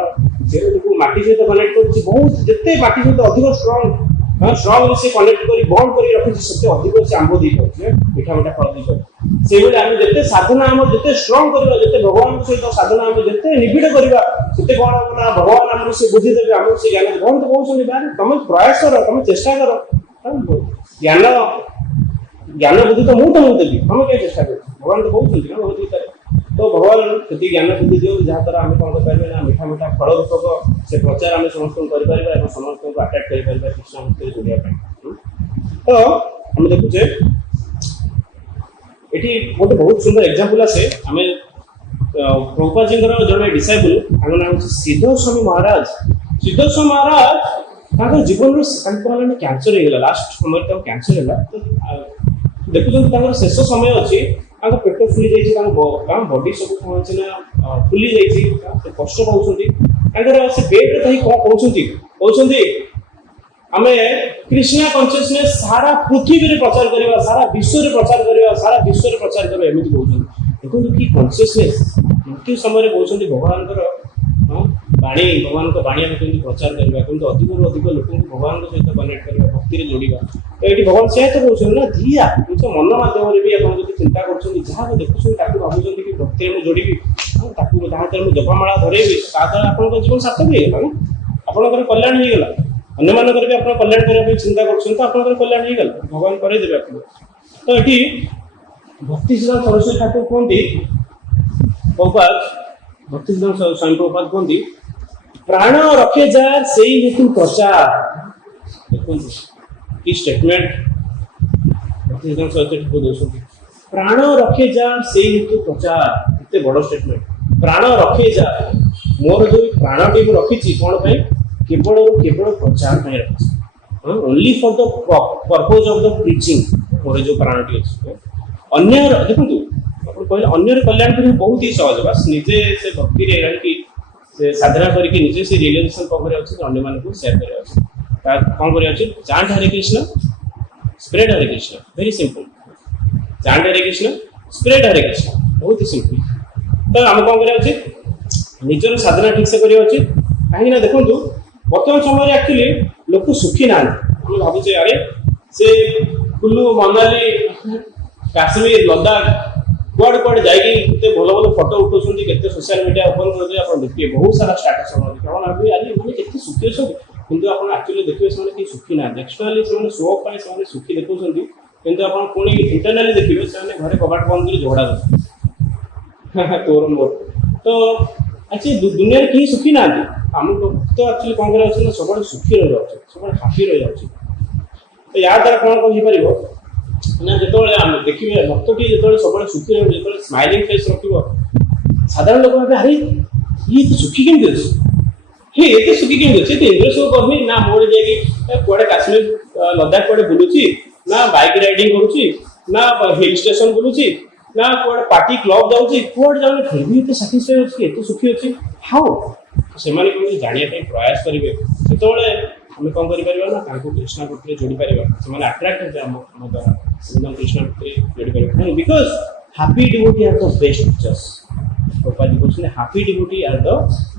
ଚେରଟିକୁ ମାଟି ସହିତ କନେକ୍ଟ କରୁଛି, ବହୁତ ଯେତେ ମାଟି ସହିତ ଅଧିକ ଷ୍ଟ୍ରଙ୍ଗ ସେ କନେକ୍ଟ କରି ବଣ୍ଡ କରି ରଖିଛି, ସେତେ ଅଧିକ ସେ ଆମ୍ବ ଦେଇପାରୁଛି, ମିଠା ମିଠା ଫଳ ଦେଇପାରୁଛି। ସେଇଭଳି ଆମେ ଯେତେ ସାଧନା ଆମର ଯେତେ ଷ୍ଟ୍ରଙ୍ଗ କରିବା, ଯେତେ ଭଗବାନଙ୍କ ସହିତ ସାଧନା ଆମେ ଯେତେ ନିବିଡ଼ କରିବା, ସେତେ କଣ ହବ ନା ଭଗବାନ ଆମକୁ ସେ ବୁଦ୍ଧି ଦେବେ, ଆମକୁ ସେ ଜ୍ଞାନ ଦେବେ। ଭଗବାନ ତ କହୁଛନ୍ତି ତମେ ପ୍ରୟାସ କର, ତମେ ଚେଷ୍ଟା କର, ଜ୍ଞାନ ବୁଦ୍ଧି ତ ମୁଁ ତମକୁ ଦେବି, ତମେ କାହିଁ ଚେଷ୍ଟା କରୁଛ? ଭଗବାନ ତ କହୁଛନ୍ତି ନା ଭଗବଦ୍ଗୀତାରେ। ତ ଭଗବାନ ସେତିକି ଜ୍ଞାନ ବୁଦ୍ଧି ଦିଅନ୍ତୁ, ଯାହାଦ୍ୱାରା ଆମେ କଣ କରିପାରିବା ନା ମିଠା ମିଠା ଫଳ ରୂପକ ସେ ପ୍ରଚାର ଆମେ ସମସ୍ତଙ୍କୁ କରିପାରିବା ଏବଂ ସମସ୍ତଙ୍କୁ ଆଟ୍ରାକ୍ଟ କରିପାରିବା କୃଷ୍ଣ ଭକ୍ତିରେ ଯୋଡ଼ିବା ପାଇଁ। ତ ଆମେ ଦେଖୁଛେ ଏଠି ଗୋଟେ ବହୁତ ସୁନ୍ଦର ଏକ୍ସାମ୍ପଲ ଆସେ। ଆମେ ପ୍ରଭୁପାଦଜୀଙ୍କର ଜଣେ ଡିସାଇପଲ, ତାଙ୍କ ନାଁ ହେଉଛି ସିଦ୍ଧସ୍ୱାମୀ ମହାରାଜ। ସିଦ୍ଧସ୍ୱାମୀ ମହାରାଜ ତାଙ୍କ ଜୀବନରୁ ତାଙ୍କର କ୍ୟାନ୍ସର ହେଇଗଲା, ଲାଷ୍ଟ ସମୟରେ ତାଙ୍କ କ୍ୟାନ୍ସର ହେଲା। ଦେଖୁଛନ୍ତି ତାଙ୍କର ଶେଷ ସମୟ ଅଛି, ତାଙ୍କ ପେଟ ଫୁଲି ଯାଇଛି, ତାଙ୍କ ବଡି ସବୁ କଣ ଅଛି ନା ଫୁଲି ଯାଇଛି, ସେ କଷ୍ଟ ପାଉଛନ୍ତି। ତାଙ୍କର ସେ ବେଡରେ ଥାଇ କଣ କହୁଛନ୍ତି? ଆମେ କୃଷ୍ଣ କନସିୟସନେସ୍ ସାରା ପୃଥିବୀରେ ପ୍ରଚାର କରିବା, ସାରା ବିଶ୍ୱରେ ପ୍ରଚାର କରିବା, ସାରା ବିଶ୍ୱରେ ପ୍ରଚାର କରିବା, ଏମିତି କହୁଛନ୍ତି। ଦେଖନ୍ତୁ କି କନସିୟସନେସ୍। ମୃତ୍ୟୁ ସମୟରେ କହୁଛନ୍ତି ଭଗବାନଙ୍କର ବାଣୀ ଭଗବାନଙ୍କ ବାଣୀ ଆମେ କେମିତି ପ୍ରଚାର କରିବା, କେମିତି ଅଧିକରୁ ଅଧିକ ଲୋକଙ୍କୁ ଭଗବାନଙ୍କ ସହିତ କନେକ୍ଟ କରିବା, ଭକ୍ତିରେ ଯୋଡ଼ିବା। ତ ଏଠି ଭଗବାନ ସେୟା ତ କହୁଛନ୍ତି ନା, ଧିଆ ନିଜ ମନ ମାଧ୍ୟମରେ ବି ଆପଣ ଯଦି ଚିନ୍ତା କରୁଛନ୍ତି, ଯାହାକୁ ଦେଖୁଛନ୍ତି ତାକୁ ଭାବୁଛନ୍ତି କି ଭକ୍ତିରେ ମୁଁ ଯୋଡ଼ିବି, ତାକୁ ତାହା ଦ୍ୱାରା ମୁଁ ଜପମାଳା ଧରେଇବି, ତା ଦ୍ୱାରା ଆପଣଙ୍କ ଜୀବନ ସାର୍ଥକ ହେଇଗଲା ନା, ଆପଣଙ୍କର କଲ୍ୟାଣ ହେଇଗଲା। ଅନ୍ୟମାନଙ୍କର ବି ଆପଣ କଲ୍ୟାଣ କରିବା ପାଇଁ ଚିନ୍ତା କରୁଛନ୍ତି ତ ଆପଣଙ୍କର କଲ୍ୟାଣ ହେଇଗଲା, ଭଗବାନ କରେଇଦେବେ ଆପଣଙ୍କୁ। ତ ଏଠି ଭକ୍ତି ସିଦ୍ଧାନ୍ତ ସରସ୍ୱତୀ ଠାକୁର କୁହନ୍ତି, ପ୍ରଭୁପାଦ ଭକ୍ତି ସିଦ୍ଧାନ୍ତ ସ୍ୱାମୀ ପ୍ରଭୁପାଦ କୁହନ୍ତି, ପ୍ରାଣ ରଖେ ଯାର ସେଇ ହେତୁ ପ୍ରଚାର। ଦେଖନ୍ତୁ କି ଷ୍ଟେଟମେଣ୍ଟ ଭକ୍ତି ସିଦ୍ଧାନ୍ତ ସରସ୍ୱତୀ ଠାକୁର ଦଉଛନ୍ତି, ପ୍ରାଣ ରଖେ ଯାର ସେଇ ହେତୁ ପ୍ରଚାର। ଏତେ ବଡ଼ ଷ୍ଟେଟମେଣ୍ଟ, ପ୍ରାଣ ରଖେ ଯାର, ମୋର ଯୋଉ ପ୍ରାଣଟି ମୁଁ ରଖିଛି କ'ଣ ପାଇଁ? କେବଳରୁ କେବଳ ପ୍ରଚାର ପାଇଁ ରଖିଛି, only for the purpose of the preaching. ମୋର ଯୋଉ ପ୍ରାଣଟି ଅଛି, ଅନ୍ୟର ଦେଖନ୍ତୁ ଆପଣ କହିଲେ ଅନ୍ୟର କଲ୍ୟାଣ କରିବା ବହୁତ ହି ସହଜ, ବାସ୍ ନିଜେ ସେ ଭକ୍ତିରେ ରହିକି ସେ ସାଧନା କରିକି ନିଜେ ସେ ରିଏଲାଇଜେସନ ପାଖରେ ଅଛି, ଅନ୍ୟମାନଙ୍କୁ ସେୟାର କରିବା ଅଛି। ତା କ'ଣ କରିବା ଅଛି? ଚାଣ୍ଟ Hare Krishna, spread Hare Krishna, very simple. ଚାଣ୍ଟ Hare Krishna, spread Hare Krishna, ବହୁତ ହି ସିମ୍ପଲ। ତ ଆମେ କ'ଣ କରିବା ଉଚିତ? ନିଜର ସାଧନା ଠିକସେ କରିବା ଉଚିତ। କାହିଁକି ନା ଦେଖନ୍ତୁ ବର୍ତ୍ତମାନ ସମୟରେ ଆକ୍ଚୁଆଲି ଲୋକ ସୁଖୀ ନାହାନ୍ତି। ଆମେ ଭାବୁଛେ ଆରେ ସେ କୁଲ୍ଲୁ, ମନାଲି, କାଶ୍ମୀର, ଲଦାଖ କୁଆଡ଼େ କୁଆଡ଼େ ଯାଇକି କେତେ ଭଲ ଭଲ ଫଟୋ ଉଠାଉଛନ୍ତି, କେତେ ସୋସିଆଲ ମିଡ଼ିଆ ଓପନ୍ କରିଦେବେ ଆପଣ ଦେଖିବେ, ବହୁତ ସାରା ଷ୍ଟାଟସ୍ ଆପଣ ଦେଖିବେ, ଆପଣ ଭାବିବେ ଆଜି ମାନେ କେତେ ସୁଖୀ ଅଛନ୍ତି, କିନ୍ତୁ ଆପଣ ଆକ୍ଚୁଆଲି ଦେଖିବେ ସେମାନେ କେହି ସୁଖୀ ନାହାନ୍ତି। ଏକ୍ସଟର୍ନାଲି ସେମାନେ ଶୋ ଅଫ୍ ପାଇଁ ସେମାନେ ସୁଖୀ ଦେଖାଉଛନ୍ତି, କିନ୍ତୁ ଆପଣ ପୁଣି ଇଣ୍ଟରନାଲି ଦେଖିବେ ସେମାନେ ଘରେ କବାଟ ବନ୍ଦ କରି ଝଗଡ଼ା କରୁଛନ୍ତି ତୋର ମୋର। ତ ଆକ୍ଚୁଆଲି ଦୁନିଆରେ କେହି ସୁଖୀ ନାହାନ୍ତି। ଆମକୁ ତ ଆକ୍ଚୁଆଲି କ'ଣ କରିବା ଉଚିତ ନା ସବୁବେଳେ ସୁଖୀ ରହିଯାଉଛି, ସବୁବେଳେ ହାପି ରହିଯାଉଛି। ତ ୟା ଦ୍ୱାରା କ'ଣ କହିପାରିବ ନା, ଯେତେବେଳେ ଆମେ ଦେଖିବେ ଭକ୍ତଟି ଯେତେବେଳେ ସବୁବେଳେ ସୁଖୀ ରହିବ, ଯେତେବେଳେ ସ୍ମାଇଲିଂ ଫେସ୍ ରଖିବ, ସାଧାରଣ ଲୋକ ଭାବେ ଆରେ ଇଏ ଏତେ ସୁଖୀ କେମିତି ଅଛି, ଏତେ ସୁଖୀ କେମିତି ଅଛି, ଏତେ ଇନ୍ଦ୍ର ସବୁ କରୁନି ନା, ମୋଡ଼େ ଯାଇକି କୁଆଡ଼େ କାଶ୍ମୀର ଲଦାଖ କୁଆଡ଼େ ବୁଲୁଛି, ନା ବାଇକ୍ ରାଇଡିଂ କରୁଛି, ନା ହିଲ୍ ଷ୍ଟେସନ ବୁଲୁଛି, ନା କୁଆଡ଼େ ପାର୍ଟି କ୍ଲବ୍ ଯାଉଛି, କୁଆଡ଼େ ଯାଉନି, ଫିର୍ ବି ଏତେ ସାଟିସ୍ଫାଇ ଅଛି, ଏତେ ସୁଖୀ ଅଛି। ହାଉ ସେମାନେ କେମିତି ଜାଣିବା ପାଇଁ ପ୍ରୟାସ କରିବେ, ସେତେବେଳେ ଆମେ କ'ଣ କରିପାରିବା ନା ତାଙ୍କୁ କୃଷ୍ଣ ଭକ୍ତିରେ ଯୋଡ଼ି ପାରିବା, ସେମାନେ ଆଟ୍ରାକ୍ଟ ହେବେ ଆମ ଦ୍ୱାରା, ସେମାନେ କୃଷ୍ଣ ଭକ୍ତିରେ ଯୋଡ଼ି ପାରିବା। Because happy devotee are the best teachers. Gopalji କହୁଛନ୍ତି happy devotee are the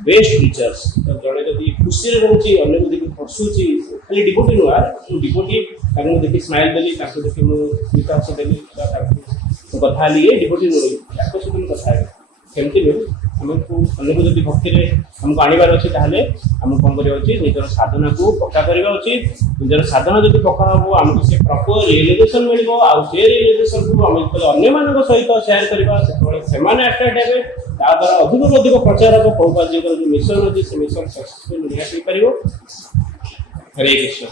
best teachers. ଜଣେ ଯଦି ଖୁସିରେ ରହୁଛି, ଅନ୍ୟକୁ ଦେଖି ହସୁଛି, ଖାଲି ଡିଭୋଟି ନୁହଁ, ମୁଁ ଡିଭୋଟି, ତାଙ୍କୁ ମୁଁ ଦେଖି ସ୍ମାଇଲ୍ ଦେଲି, ତାଙ୍କୁ ଦେଖି ମୁଁ ଗୀତ ହସ ଦେଲି, ତାଙ୍କୁ କଥା ହେଲି, ଏ ଡିଭୋଟି ନୁହେଁ, ତାଙ୍କ ସହିତ ମୁଁ କଥା ହେଲି, ସେମିତି ନୁହେଁ। ଆମକୁ ଅନ୍ୟକୁ ଯଦି ଭକ୍ତିରେ ଆମକୁ ଆଣିବାର ଅଛି, ତାହେଲେ ଆମକୁ କ'ଣ କରିବା ଉଚିତ? ନିଜର ସାଧନାକୁ ପକ୍କା କରିବା ଉଚିତ। ନିଜର ସାଧନା ଯଦି ପକ୍କା ହେବ, ଆମକୁ ସେ ପ୍ରପର ରିଏଲାଇଜେସନ ମିଳିବ, ଆଉ ସେ ରିଏଲାଇଜେସନକୁ ଆମେ ଯେତେବେଳେ ଅନ୍ୟମାନଙ୍କ ସହିତ ସେୟାର କରିବା, ସେତେବେଳେ ସେମାନେ ଆଟ୍ରାକ୍ଟ ହେବେ, ତା ଦ୍ୱାରା ଅଧିକରୁ ଅଧିକ ପ୍ରଚାର ହେବ। ପ୍ରଭୁପାଦଜୀଙ୍କର ଯେଉଁ ମିଶନ ଅଛି, ସେ ମିଶନ ସକ୍ସେସଫୁଲ ନିହାତି ହେଇପାରିବ। ହରେ କୃଷ୍ଣ।